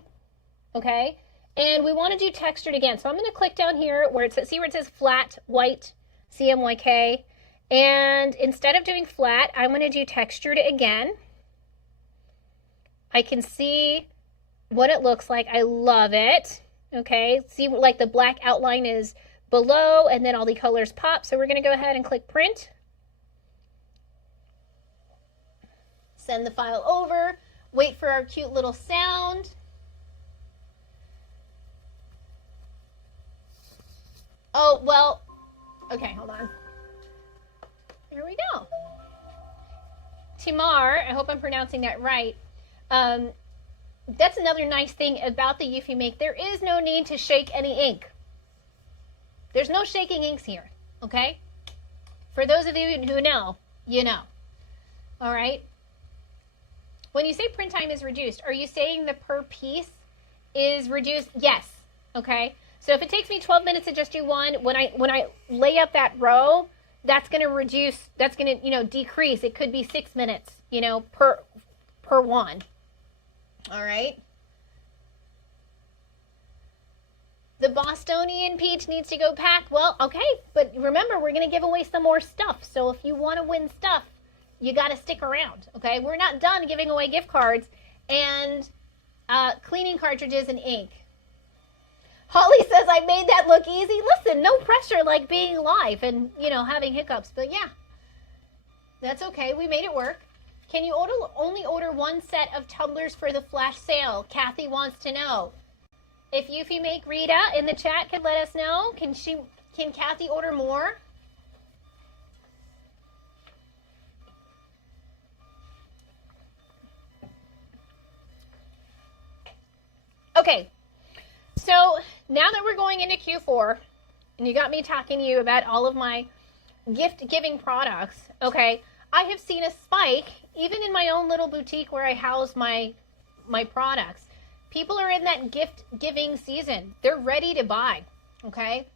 Okay, and we want to do textured again. So I'm going to click down here where it says, see where it says flat, white, CMYK. And instead of doing flat, I'm going to do textured again. I can see what it looks like. I love it. Okay, see, like the black outline is below, and then all the colors pop. So we're going to go ahead and click print. Send the file over. Wait for our cute little sound. Oh, well, okay, hold on. Here we go. Timar, I hope I'm pronouncing that right. That's another nice thing about the eufyMake. There is no need to shake any ink. There's no shaking inks here, okay? For those of you who know, you know. All right? When you say print time is reduced, are you saying the per piece is reduced? Yes, okay? So if it takes me 12 minutes to just do one, when I lay up that row, that's going to reduce, that's going to, decrease. It could be 6 minutes, per one. All right. The Bostonian peach needs to go pack. Well, okay, but remember, we're going to give away some more stuff. So if you want to win stuff, you got to stick around, okay? We're not done giving away gift cards and cleaning cartridges and ink. Holly says, I made that look easy. Listen, no pressure like being live and, having hiccups. But yeah, that's okay. We made it work. Can you only order one set of tumblers for the flash sale? Kathy wants to know. If eufyMake Rita in the chat could let us know, can Kathy order more? Okay, so now that we're going into Q4, and you got me talking to you about all of my gift-giving products, okay, I have seen a spike, even in my own little boutique where I house my products. People are in that gift-giving season. They're ready to buy, okay?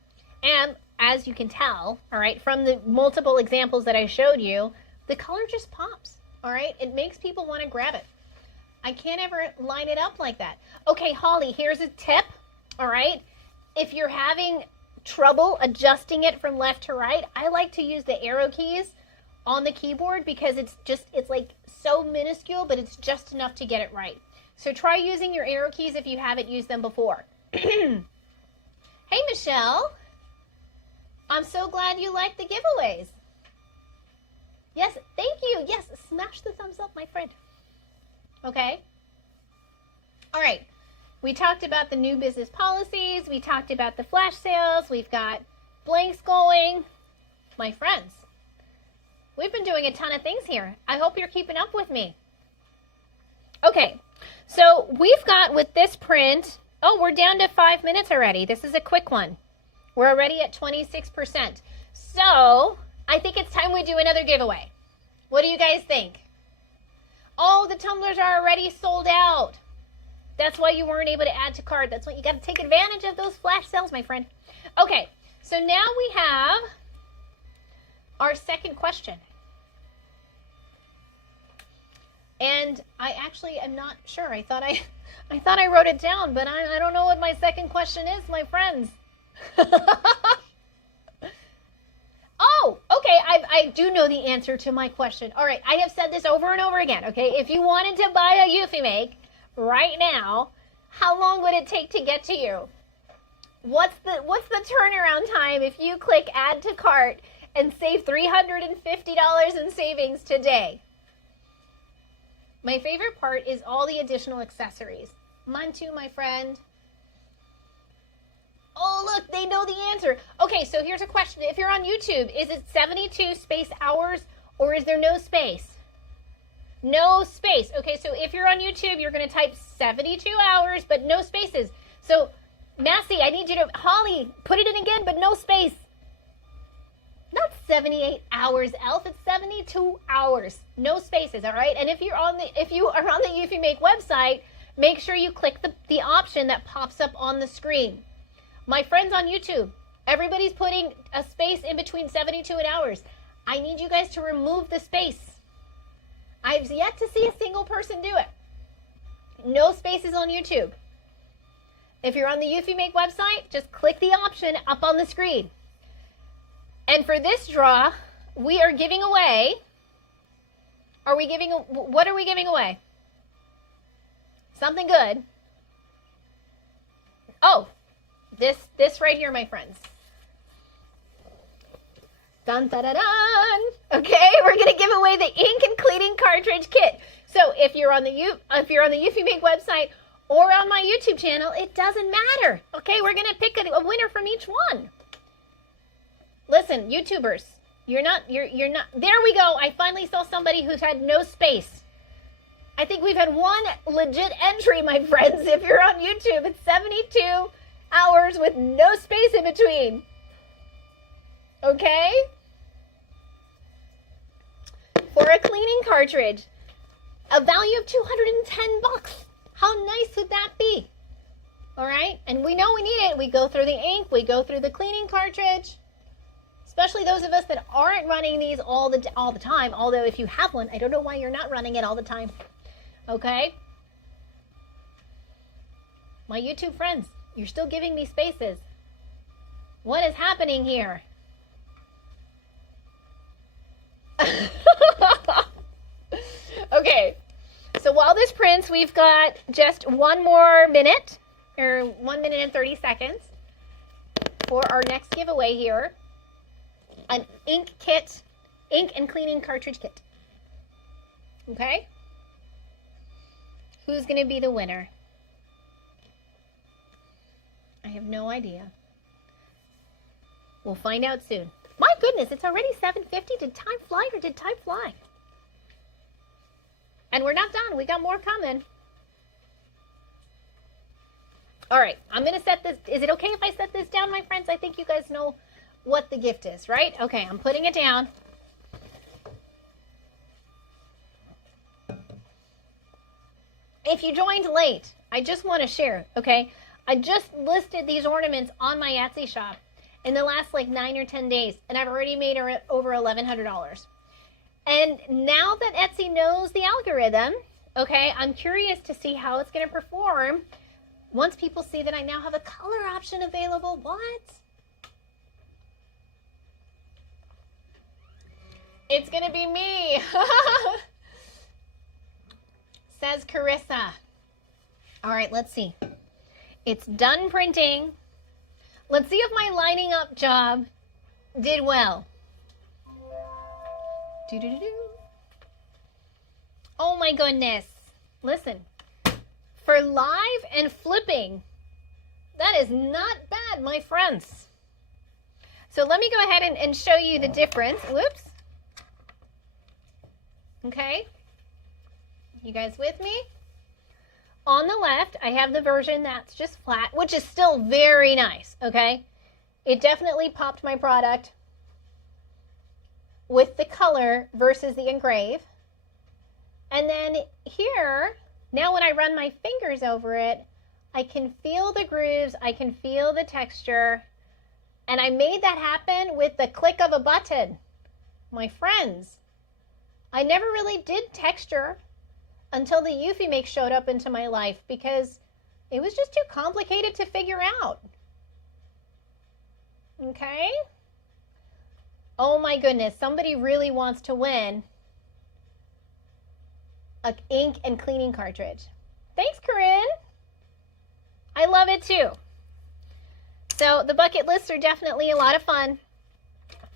And as you can tell, all right, from the multiple examples that I showed you, the color just pops, all right? It makes people want to grab it. I can't ever line it up like that. Okay, Holly, here's a tip, all right? If you're having trouble adjusting it from left to right, I like to use the arrow keys on the keyboard because it's like so minuscule, but it's just enough to get it right. So try using your arrow keys if you haven't used them before. Hey, Michelle. I'm so glad you like the giveaways. Yes, thank you. Yes, smash the thumbs up, my friend. Okay. All right. We talked about the new business policies. We talked about the flash sales. We've got blanks going. My friends, we've been doing a ton of things here. I hope you're keeping up with me. Okay. So we've got with this print, oh, we're down to 5 minutes already. This is a quick one. We're already at 26%. So I think it's time we do another giveaway. What do you guys think? Oh, the tumblers are already sold out. That's why you weren't able to add to cart. That's why you got to take advantage of those flash sales, my friend. Okay, so now we have our second question. And I actually am not sure. I thought I wrote it down, but I don't know what my second question is, my friends. Oh, okay. I do know the answer to my question. All right, I have said this over and over again. Okay, if you wanted to buy a eufyMake right now, how long would it take to get to you? What's the turnaround time if you click add to cart and save $350 in savings today? My favorite part is all the additional accessories. Mine too, my friend. Oh, look, they know the answer. Okay, so here's a question. If you're on YouTube, is it 72 space hours or is there no space? No space. Okay, so if you're on YouTube, you're going to type 72 hours, but no spaces. So, Massey, I need you to, Holly, put it in again, but no space. Not 78 hours, Elf. It's 72 hours. No spaces, all right? And if you are on the eufyMake website, make sure you click the option that pops up on the screen. My friends on YouTube, everybody's putting a space in between 72 and hours. I need you guys to remove the space. I've yet to see a single person do it. No spaces on YouTube. If you're on the eufyMake website, just click the option up on the screen. And for this draw, we are giving away, what are we giving away? Something good. Oh, this right here, my friends. Dun, da, da, dun. Okay, we're gonna give away the Ink and Cleaning Cartridge Kit. So if you're on the eufyMake website or on my YouTube channel, it doesn't matter. Okay, we're gonna pick a winner from each one. Listen, YouTubers, you're not. There we go. I finally saw somebody who's had no space. I think we've had one legit entry, my friends. If you're on YouTube, it's 72 hours with no space in between. Okay? For a cleaning cartridge, a value of $210. How nice would that be? All right? And we know we need it. We go through the ink, we go through the cleaning cartridge. Especially those of us that aren't running these all the time. Although if you have one, I don't know why you're not running it all the time. Okay? My YouTube friends, you're still giving me spaces. What is happening here? Okay, so while this prints, we've got just 1 more minute, or 1 minute and 30 seconds for our next giveaway here. An ink and cleaning cartridge kit. Okay? Who's going to be the winner? I have no idea. We'll find out soon. My goodness, it's already 7:50. Did time fly or did time fly? And we're not done. We got more coming. All right, I'm going to set this. Is it okay if I set this down, my friends? I think you guys know what the gift is, right? Okay, I'm putting it down. If you joined late, I just want to share, okay? I just listed these ornaments on my Etsy shop in the last like 9 or 10 days, and I've already made over $1,100. And now that Etsy knows the algorithm, okay? I'm curious to see how it's going to perform once people see that I now have a color option available. What? It's going to be me, says Carissa. All right, let's see. It's done printing. Let's see if my lining up job did well. Do-do-do-do. Oh my goodness. Listen, for live and flipping, that is not bad, my friends. So let me go ahead and show you the difference. Whoops. Okay. You guys with me? On the left, I have the version that's just flat, which is still very nice, okay? It definitely popped my product with the color versus the engrave. And then here, now when I run my fingers over it, I can feel the grooves, I can feel the texture, and I made that happen with the click of a button. My friends, I never really did texture until the eufyMake showed up into my life because it was just too complicated to figure out. Okay? Oh my goodness, somebody really wants to win an ink and cleaning cartridge. Thanks, Corinne. I love it too. So the bucket lists are definitely a lot of fun.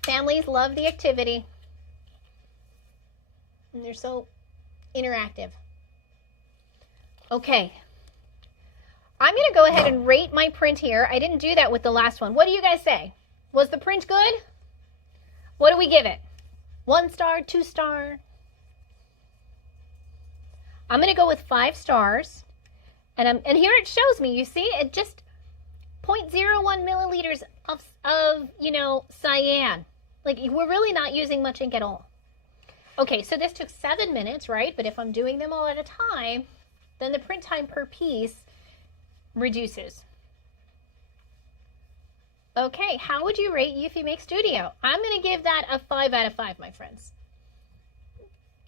Families love the activity. And they're so interactive. Okay. I'm going to go ahead and rate my print here. I didn't do that with the last one. What do you guys say? Was the print good? What do we give it? 1 star, 2 star? I'm going to go with 5 stars. And here it shows me, you see, it just 0.01 milliliters of cyan. Like, we're really not using much ink at all. Okay, so this took 7 minutes, right? But if I'm doing them all at a time, then the print time per piece reduces. Okay, how would you rate eufyMake Studio? I'm going to give that a 5 out of 5, my friends.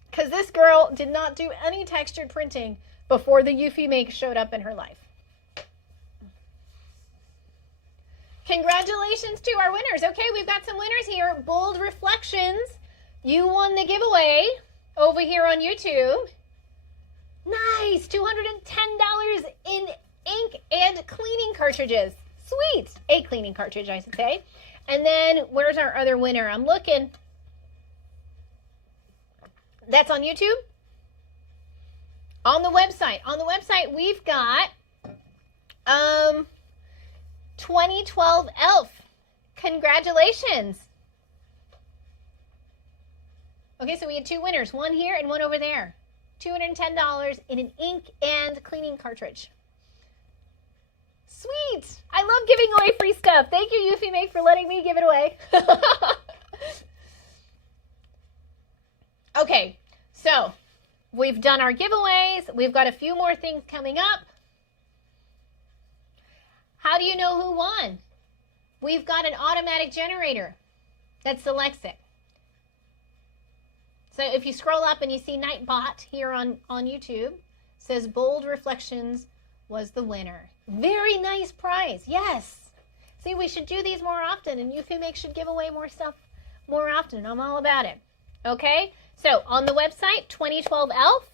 Because this girl did not do any textured printing before the eufyMake showed up in her life. Congratulations to our winners. Okay, we've got some winners here. Bold Reflections. You won the giveaway over here on YouTube. Nice, $210 in ink and cleaning cartridges. Sweet, a cleaning cartridge, I should say. And then where's our other winner? I'm looking. That's on YouTube. On the website. On the website, we've got 2012 Elf. Congratulations. Okay, so we had 2 winners, one here and one over there. $210 in an ink and cleaning cartridge. Sweet! I love giving away free stuff. Thank you, eufyMake, for letting me give it away. Okay, so we've done our giveaways. We've got a few more things coming up. How do you know who won? We've got an automatic generator that selects it. So if you scroll up and you see Nightbot here on YouTube, says Bold Reflections was the winner. Very nice prize. Yes. See, we should do these more often, and eufyMake should give away more stuff more often. I'm all about it. Okay? So on the website, 2012 Elf.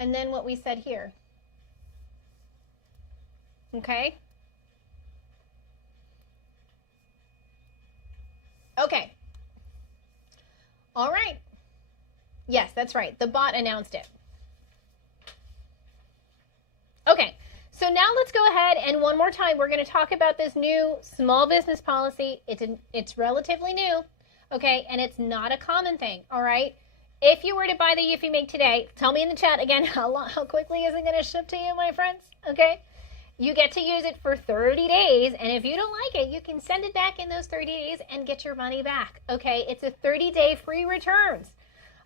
And then what we said here. Okay? Okay. All right. Yes, that's right. The bot announced it. Okay. So now let's go ahead and one more time, we're going to talk about this new small business policy. It's relatively new, okay, and it's not a common thing, all right? If you were to buy the eufyMake today, tell me in the chat again, how quickly is it going to ship to you, my friends, okay? You get to use it for 30 days, and if you don't like it, you can send it back in those 30 days and get your money back, okay? It's a 30-day free returns,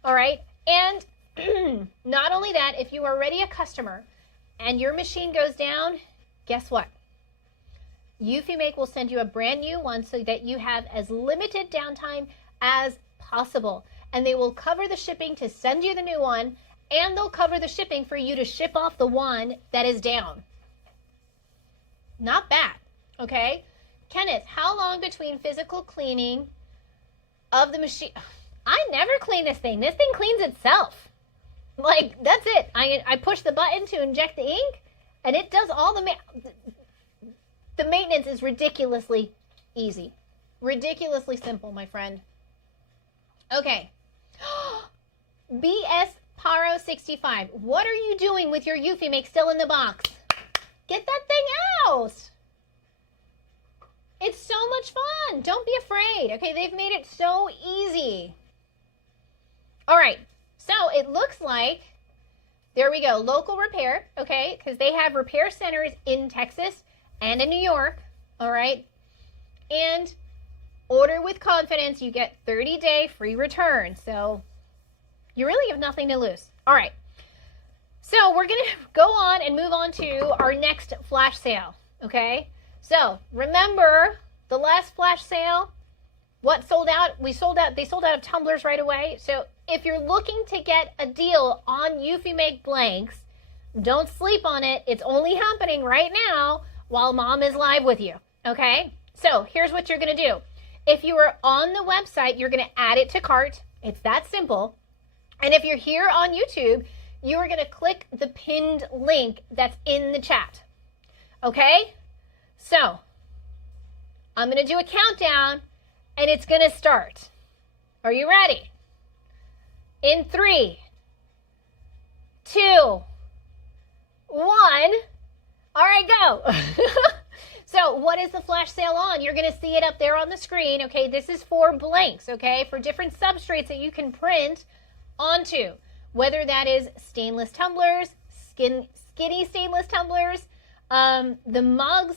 all right? And not only that, if you are already a customer and your machine goes down, guess what? eufyMake will send you a brand new one so that you have as limited downtime as possible. And they will cover the shipping to send you the new one, and they'll cover the shipping for you to ship off the one that is down. Not bad, okay? Kenneth, how long between physical cleaning of the machine? I never clean this thing. This thing cleans itself. Like, that's it. I push the button to inject the ink, and it does all the maintenance is ridiculously easy. Ridiculously simple, my friend. Okay. BS Paro 65. What are you doing with your eufyMake still in the box? Get that thing out. It's so much fun. Don't be afraid. Okay, they've made it so easy. All right. So it looks like, there we go, local repair, okay, because they have repair centers in Texas and in New York, all right? And order with confidence, you get 30-day free return. So you really have nothing to lose. All right. So we're going to go on and move on to our next flash sale, okay? So remember the last flash sale, what sold out? They sold out of tumblers right away. So if you're looking to get a deal on eufyMake blanks, don't sleep on it. It's only happening right now while Mom is live with you, okay? So here's what you're going to do. If you are on the website, you're going to add it to cart. It's that simple. And if you're here on YouTube, you are going to click the pinned link that's in the chat, okay? So I'm going to do a countdown, and it's going to start. Are you ready? In 3, 2, 1. All right, go. So what is the flash sale on? You're going to see it up there on the screen. Okay, this is for blanks, okay, for different substrates that you can print onto, whether that is stainless tumblers, skinny stainless tumblers, the mugs,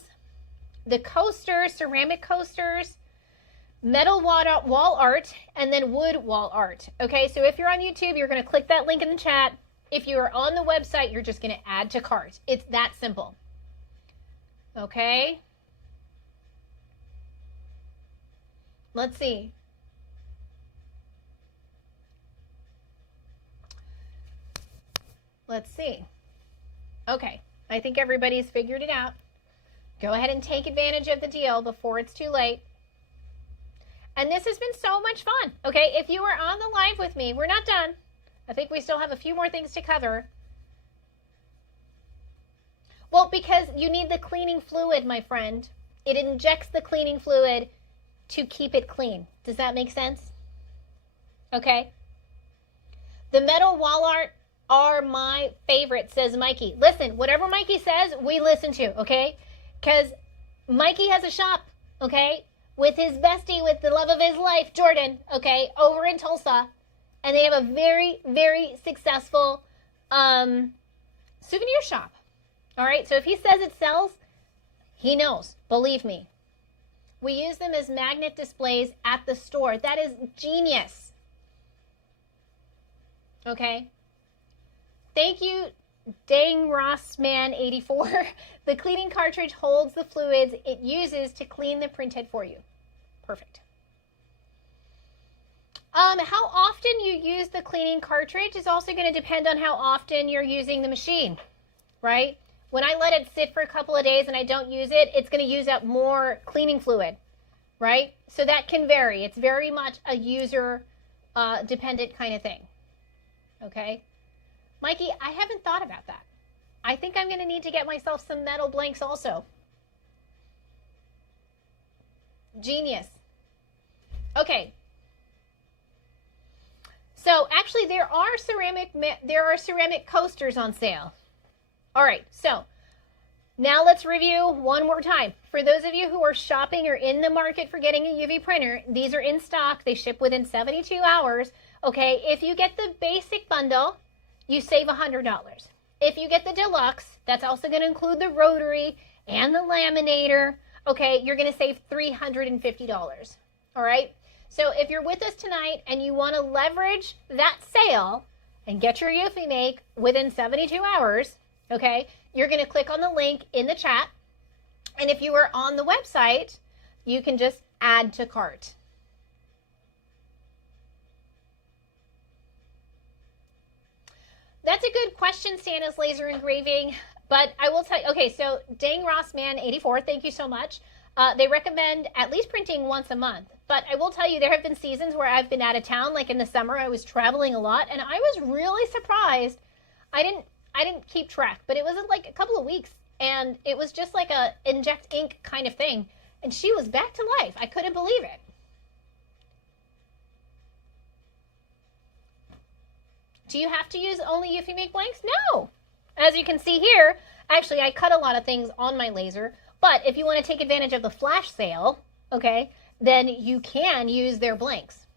the coasters, ceramic coasters, metal wall art, and then wood wall art. Okay, so if you're on YouTube, you're going to click that link in the chat. If you are on the website, you're just going to add to cart. It's that simple. Okay. Let's see. Let's see. Okay, I think everybody's figured it out. Go ahead and take advantage of the deal before it's too late. And this has been so much fun. Okay, if you are on the live with me, we're not done. I think we still have a few more things to cover. Well, because you need the cleaning fluid, my friend. It injects the cleaning fluid to keep it clean. Does that make sense? Okay. The metal wall art are my favorite, says Mikey. Listen, whatever Mikey says, we listen to, okay? Because Mikey has a shop, okay, with his bestie, with the love of his life, Jordan, okay, over in Tulsa. And they have a very, very successful souvenir shop. All right, so if he says it sells, he knows. Believe me. We use them as magnet displays at the store. That is genius. Okay. Thank you, Dang Rossman 84. The cleaning cartridge holds the fluids it uses to clean the printhead for you. Perfect. How often you use the cleaning cartridge is also going to depend on how often you're using the machine, right? When I let it sit for a couple of days and I don't use it, it's going to use up more cleaning fluid, right? So that can vary. It's very much a user dependent kind of thing, okay? Mikey, I haven't thought about that. I think I'm going to need to get myself some metal blanks also. Genius. Okay. So actually there are ceramic coasters on sale. All right, so now let's review one more time. For those of you who are shopping or in the market for getting a UV printer, these are in stock. They ship within 72 hours. Okay, if you get the basic bundle, you save $100. If you get the deluxe, that's also going to include the rotary and the laminator. Okay, you're going to save $350. All right, so if you're with us tonight and you want to leverage that sale and get your eufyMake within 72 hours, okay, you're going to click on the link in the chat, And if you are on the website, you can just add to cart. That's a good question, Santa's laser engraving. But I will tell you, okay, so Dang Rossman 84, thank you so much. They recommend at least printing once a month. But I will tell you, there have been seasons where I've been out of town, like in the summer, I was traveling a lot, and I was really surprised. I didn't keep track, but it was like a couple of weeks, and it was just like a inject ink kind of thing. And she was back to life. I couldn't believe it. Do you have to use only eufyMake blanks? No. As you can see here, actually I cut a lot of things on my laser, but if you want to take advantage of the flash sale, okay, then you can use their blanks.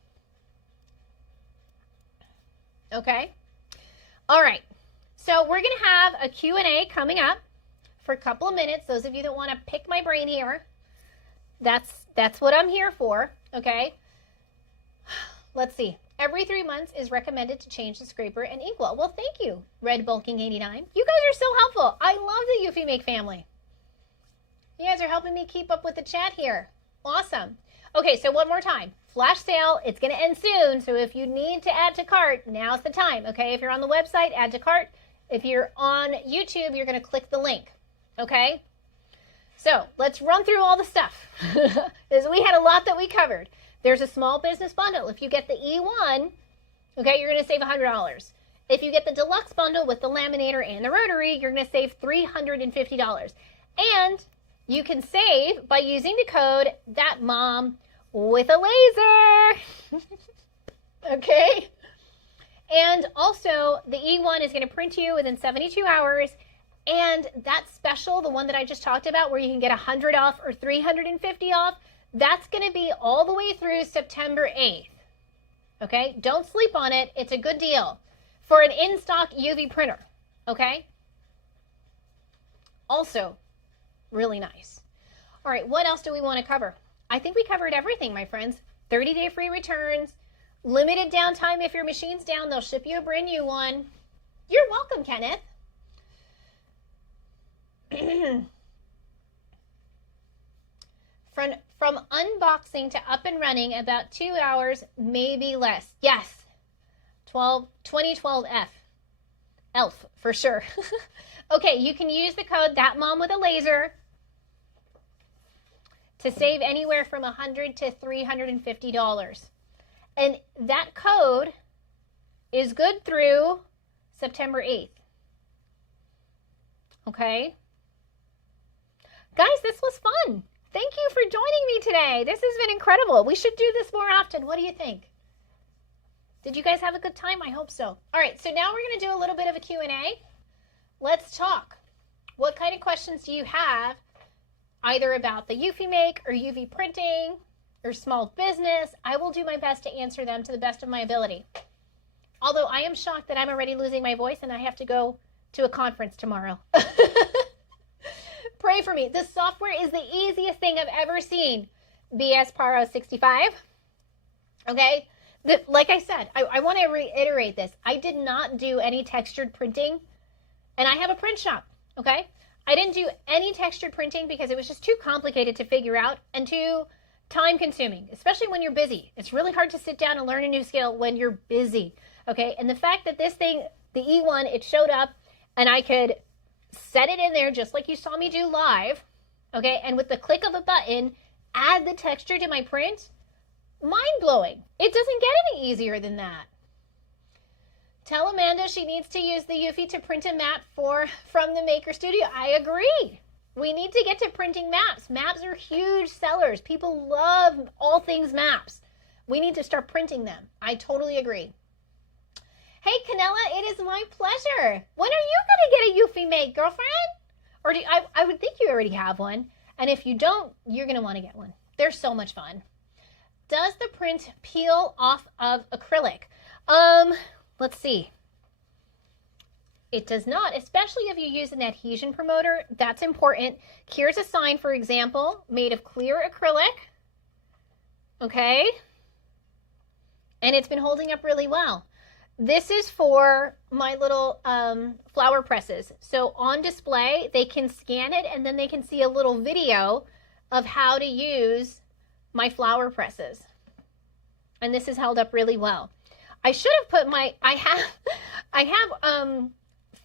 Okay? All right. So we're going to have a Q&A coming up for a couple of minutes. Those of you that want to pick my brain here, that's what I'm here for, okay? Let's see. Every 3 months is recommended to change the scraper and inkwell. Well, thank you, Red Bulking 89. You guys are so helpful. I love the eufyMake family. You guys are helping me keep up with the chat here. Awesome. Okay, so one more time. Flash sale, it's going to end soon. So if you need to add to cart, now's the time. Okay, if you're on the website, add to cart. If you're on YouTube, you're going to click the link. Okay? So let's run through all the stuff. We had a lot that we covered. There's a small business bundle. If you get the E1, okay, you're going to save $100. If you get the deluxe bundle with the laminator and the rotary, you're going to save $350. And you can save by using the code ThatMomWithALaser. Okay? And also, the E1 is going to print to you within 72 hours. And that special, the one that I just talked about, where you can get $100 off or $350 off, that's going to be all the way through September 8th. Okay? Don't sleep on it. It's a good deal for an in-stock UV printer. Okay? Also, really nice. All right, what else do we want to cover? I think we covered everything, my friends. 30-day free returns, limited downtime. If your machine's down, they'll ship you a brand new one. You're welcome, Kenneth. From unboxing to up and running, about 2 hours, maybe less. Yes, 2012F. ELF, for sure. Okay, you can use the code ThatMomWithALaser to save anywhere from $100 to $350. And that code is good through September 8th. Okay? Guys, this was fun. Thank you for joining me today. This has been incredible. We should do this more often. What do you think? Did you guys have a good time? I hope so. All right, so now we're going to do a little bit of a Q&A. Let's talk. What kind of questions do you have, either about the eufyMake or UV printing or small business? I will do my best to answer them to the best of my ability. Although I am shocked that I'm already losing my voice and I have to go to a conference tomorrow. Pray for me. This software is the easiest thing I've ever seen. BS Paro 65. Okay? Like I said, I want to reiterate this. I did not do any textured printing, and I have a print shop. Okay? I didn't do any textured printing because it was just too complicated to figure out and too time consuming, especially when you're busy. It's really hard to sit down and learn a new skill when you're busy. Okay? And the fact that this thing, the E1, it showed up and I could set it in there just like you saw me do live, okay, and with the click of a button, add the texture to my print, mind-blowing. It doesn't get any easier than that. Tell Amanda she needs to use the Eufy to print a map from the Maker Studio. I agree. We need to get to printing maps. Maps are huge sellers. People love all things maps. We need to start printing them. I totally agree. Hey, Canella, it is my pleasure. When are you going to get a eufyMake, girlfriend? Or I would think you already have one. And if you don't, you're going to want to get one. They're so much fun. Does the print peel off of acrylic? Let's see. It does not, especially if you use an adhesion promoter. That's important. Here's a sign, for example, made of clear acrylic. Okay. And it's been holding up really well. This is for my little flower presses. So on display, they can scan it and then they can see a little video of how to use my flower presses. And this is held up really well. I should have put I have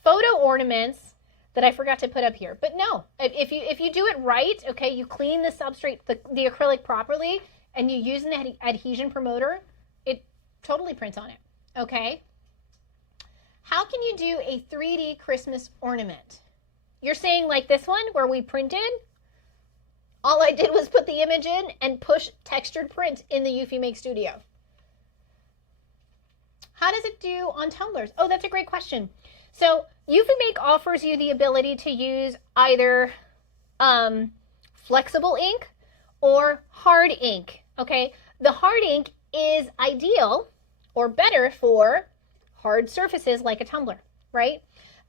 photo ornaments that I forgot to put up here. But no, if you do it right, okay, you clean the substrate, the acrylic properly, and you use an adhesion promoter, it totally prints on it, okay? How can you do a 3D Christmas ornament? You're saying like this one where we printed? All I did was put the image in and push textured print in the eufyMake Studio. How does it do on tumblers? Oh, that's a great question. So eufyMake offers you the ability to use either flexible ink or hard ink, okay? The hard ink is ideal or better for hard surfaces like a tumbler, right?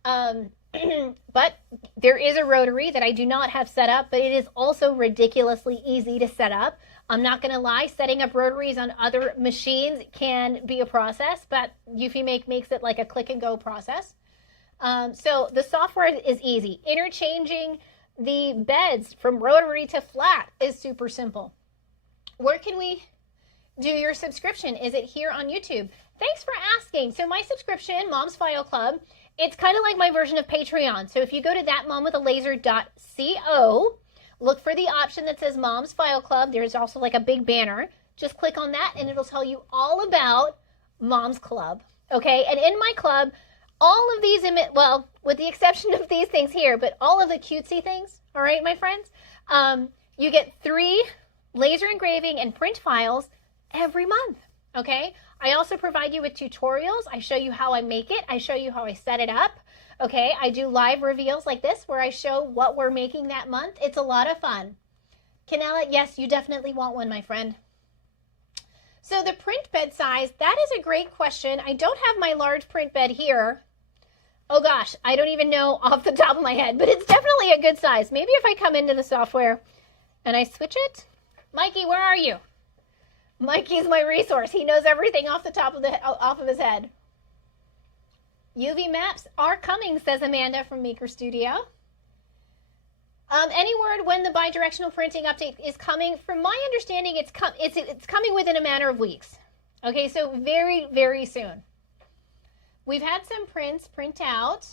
But there is a rotary that I do not have set up, but it is also ridiculously easy to set up. I'm not going to lie, setting up rotaries on other machines can be a process, but eufyMake makes it like a click and go process. So the software is easy. Interchanging the beds from rotary to flat is super simple. Where can we do your subscription? Is it here on YouTube? Thanks for asking. So my subscription, Mom's File Club, it's kind of like my version of Patreon. So if you go to thatmomwithalaser.co, look for the option that says Mom's File Club. There's also like a big banner. Just click on that and it'll tell you all about Mom's Club. Okay, and in my club, all of these, well, with the exception of these things here, but all of the cutesy things, all right, my friends, you get 3 laser engraving and print files every month, okay? I also provide you with tutorials. I show you how I make it. I show you how I set it up, okay? I do live reveals like this where I show what we're making that month. It's a lot of fun. Canella, yes, you definitely want one, my friend. So the print bed size, that is a great question. I don't have my large print bed here. Oh gosh, I don't even know off the top of my head, but it's definitely a good size. Maybe if I come into the software and I switch it. Mikey, where are you? Mikey's my resource. He knows everything off the top of his head. UV maps are coming, says Amanda from Maker Studio. Any word when the bidirectional printing update is coming? From my understanding, it's coming within a matter of weeks. Okay, so very, very soon. We've had some prints print out.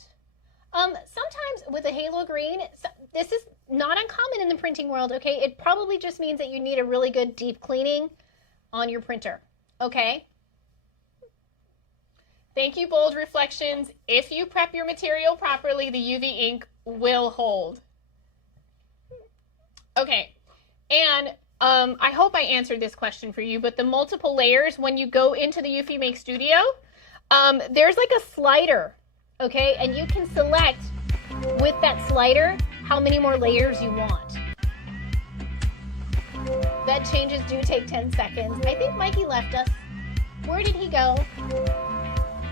Sometimes with a halo green, this is not uncommon in the printing world, okay? It probably just means that you need a really good deep cleaning on your printer, okay? Thank you, Bold Reflections. If you prep your material properly, the UV ink will hold. Okay, and I hope I answered this question for you, but the multiple layers, when you go into the eufyMake Studio, there's like a slider, okay? And you can select with that slider how many more layers you want. Bed changes do take 10 seconds. I think Mikey left us. Where did he go?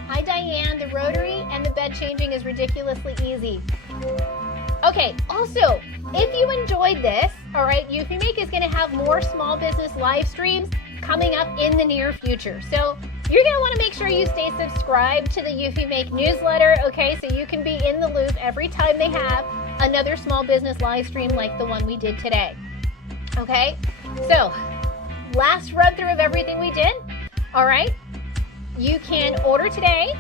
Hi, Diane. The rotary and the bed changing is ridiculously easy. Okay, also, if you enjoyed this, all right, eufyMake is going to have more small business live streams coming up in the near future. So you're going to want to make sure you stay subscribed to the eufyMake newsletter, okay, so you can be in the loop every time they have another small business live stream like the one we did today. Okay, so last run through of everything we did, all right, you can order today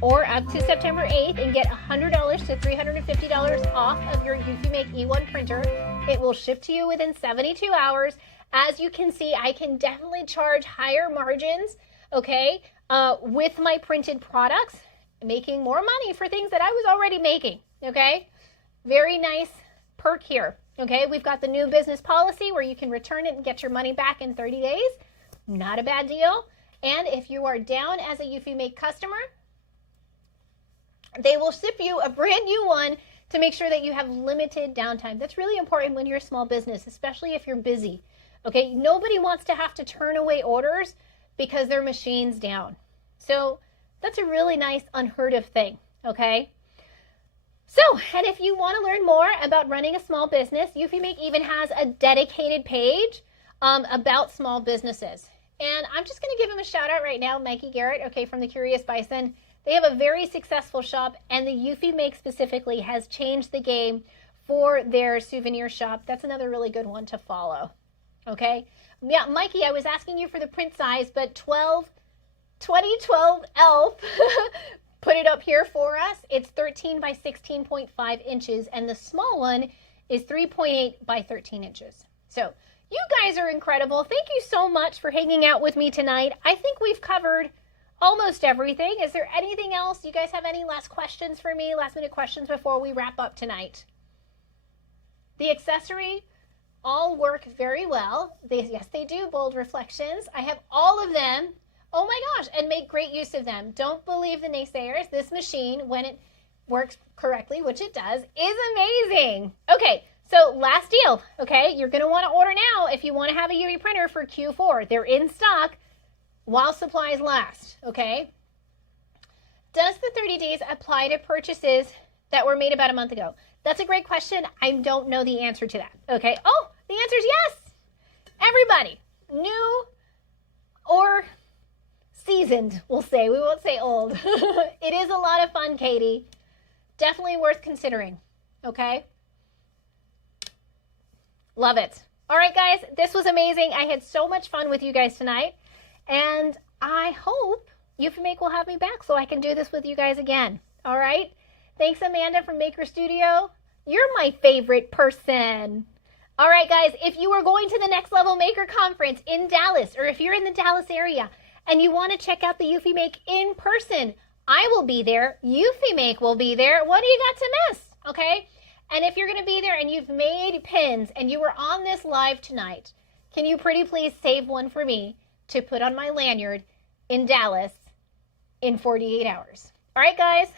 or up to September 8th and get $100 to $350 off of your eufyMake E1 printer. It will ship to you within 72 hours. As you can see, I can definitely charge higher margins, okay, with my printed products, making more money for things that I was already making, okay? Very nice perk here, okay? We've got the new business policy where you can return it and get your money back in 30 days. Not a bad deal. And if you are down as a eufyMake customer, they will ship you a brand new one to make sure that you have limited downtime. That's really important when you're a small business, especially if you're busy. Okay, nobody wants to have to turn away orders because their machine's down. So that's a really nice unheard of thing, okay? So, and if you want to learn more about running a small business, eufyMake even has a dedicated page about small businesses. And I'm just going to give him a shout out right now, Mikey Garrett, okay, from the Curious Bison. They have a very successful shop, and the eufyMake specifically has changed the game for their souvenir shop. That's another really good one to follow, okay? Yeah, Mikey, I was asking you for the print size, but 2012 ELF put it up here for us. It's 13 by 16.5 inches, and the small one is 3.8 by 13 inches. So you guys are incredible. Thank you so much for hanging out with me tonight. I think we've covered almost everything. Is there anything else? You guys have any last questions for me? Last minute questions before we wrap up tonight? The accessory all work very well. Yes, they do, bold reflections. I have all of them. Oh my gosh, and make great use of them. Don't believe the naysayers. This machine, when it works correctly, which it does, is amazing. Okay, so last deal, okay? You're gonna wanna order now if you wanna have a UV printer for Q4. They're in stock while supplies last, okay? Does the 30 days apply to purchases that were made about a month ago? That's a great question. I don't know the answer to that, okay? Oh, the answer is yes. Everybody, new or seasoned, we'll say. We won't say old. It is a lot of fun, Katie. Definitely worth considering, okay? Love it. All right, guys, this was amazing. I had so much fun with you guys tonight, and I hope eufyMake will have me back so I can do this with you guys again, all right? Thanks, Amanda from Maker Studio. You're my favorite person. All right, guys, if you are going to the Next Level Maker Conference in Dallas, or if you're in the Dallas area, and you want to check out the eufyMake in person, I will be there. eufyMake will be there. What do you got to miss? Okay? And if you're going to be there and you've made pins and you were on this live tonight, can you pretty please save one for me to put on my lanyard in Dallas in 48 hours? All right, guys.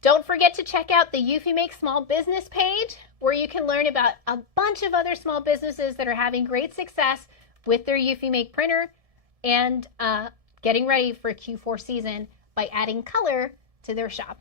Don't forget to check out the eufyMake small business page where you can learn about a bunch of other small businesses that are having great success with their eufyMake printer and getting ready for Q4 season by adding color to their shop.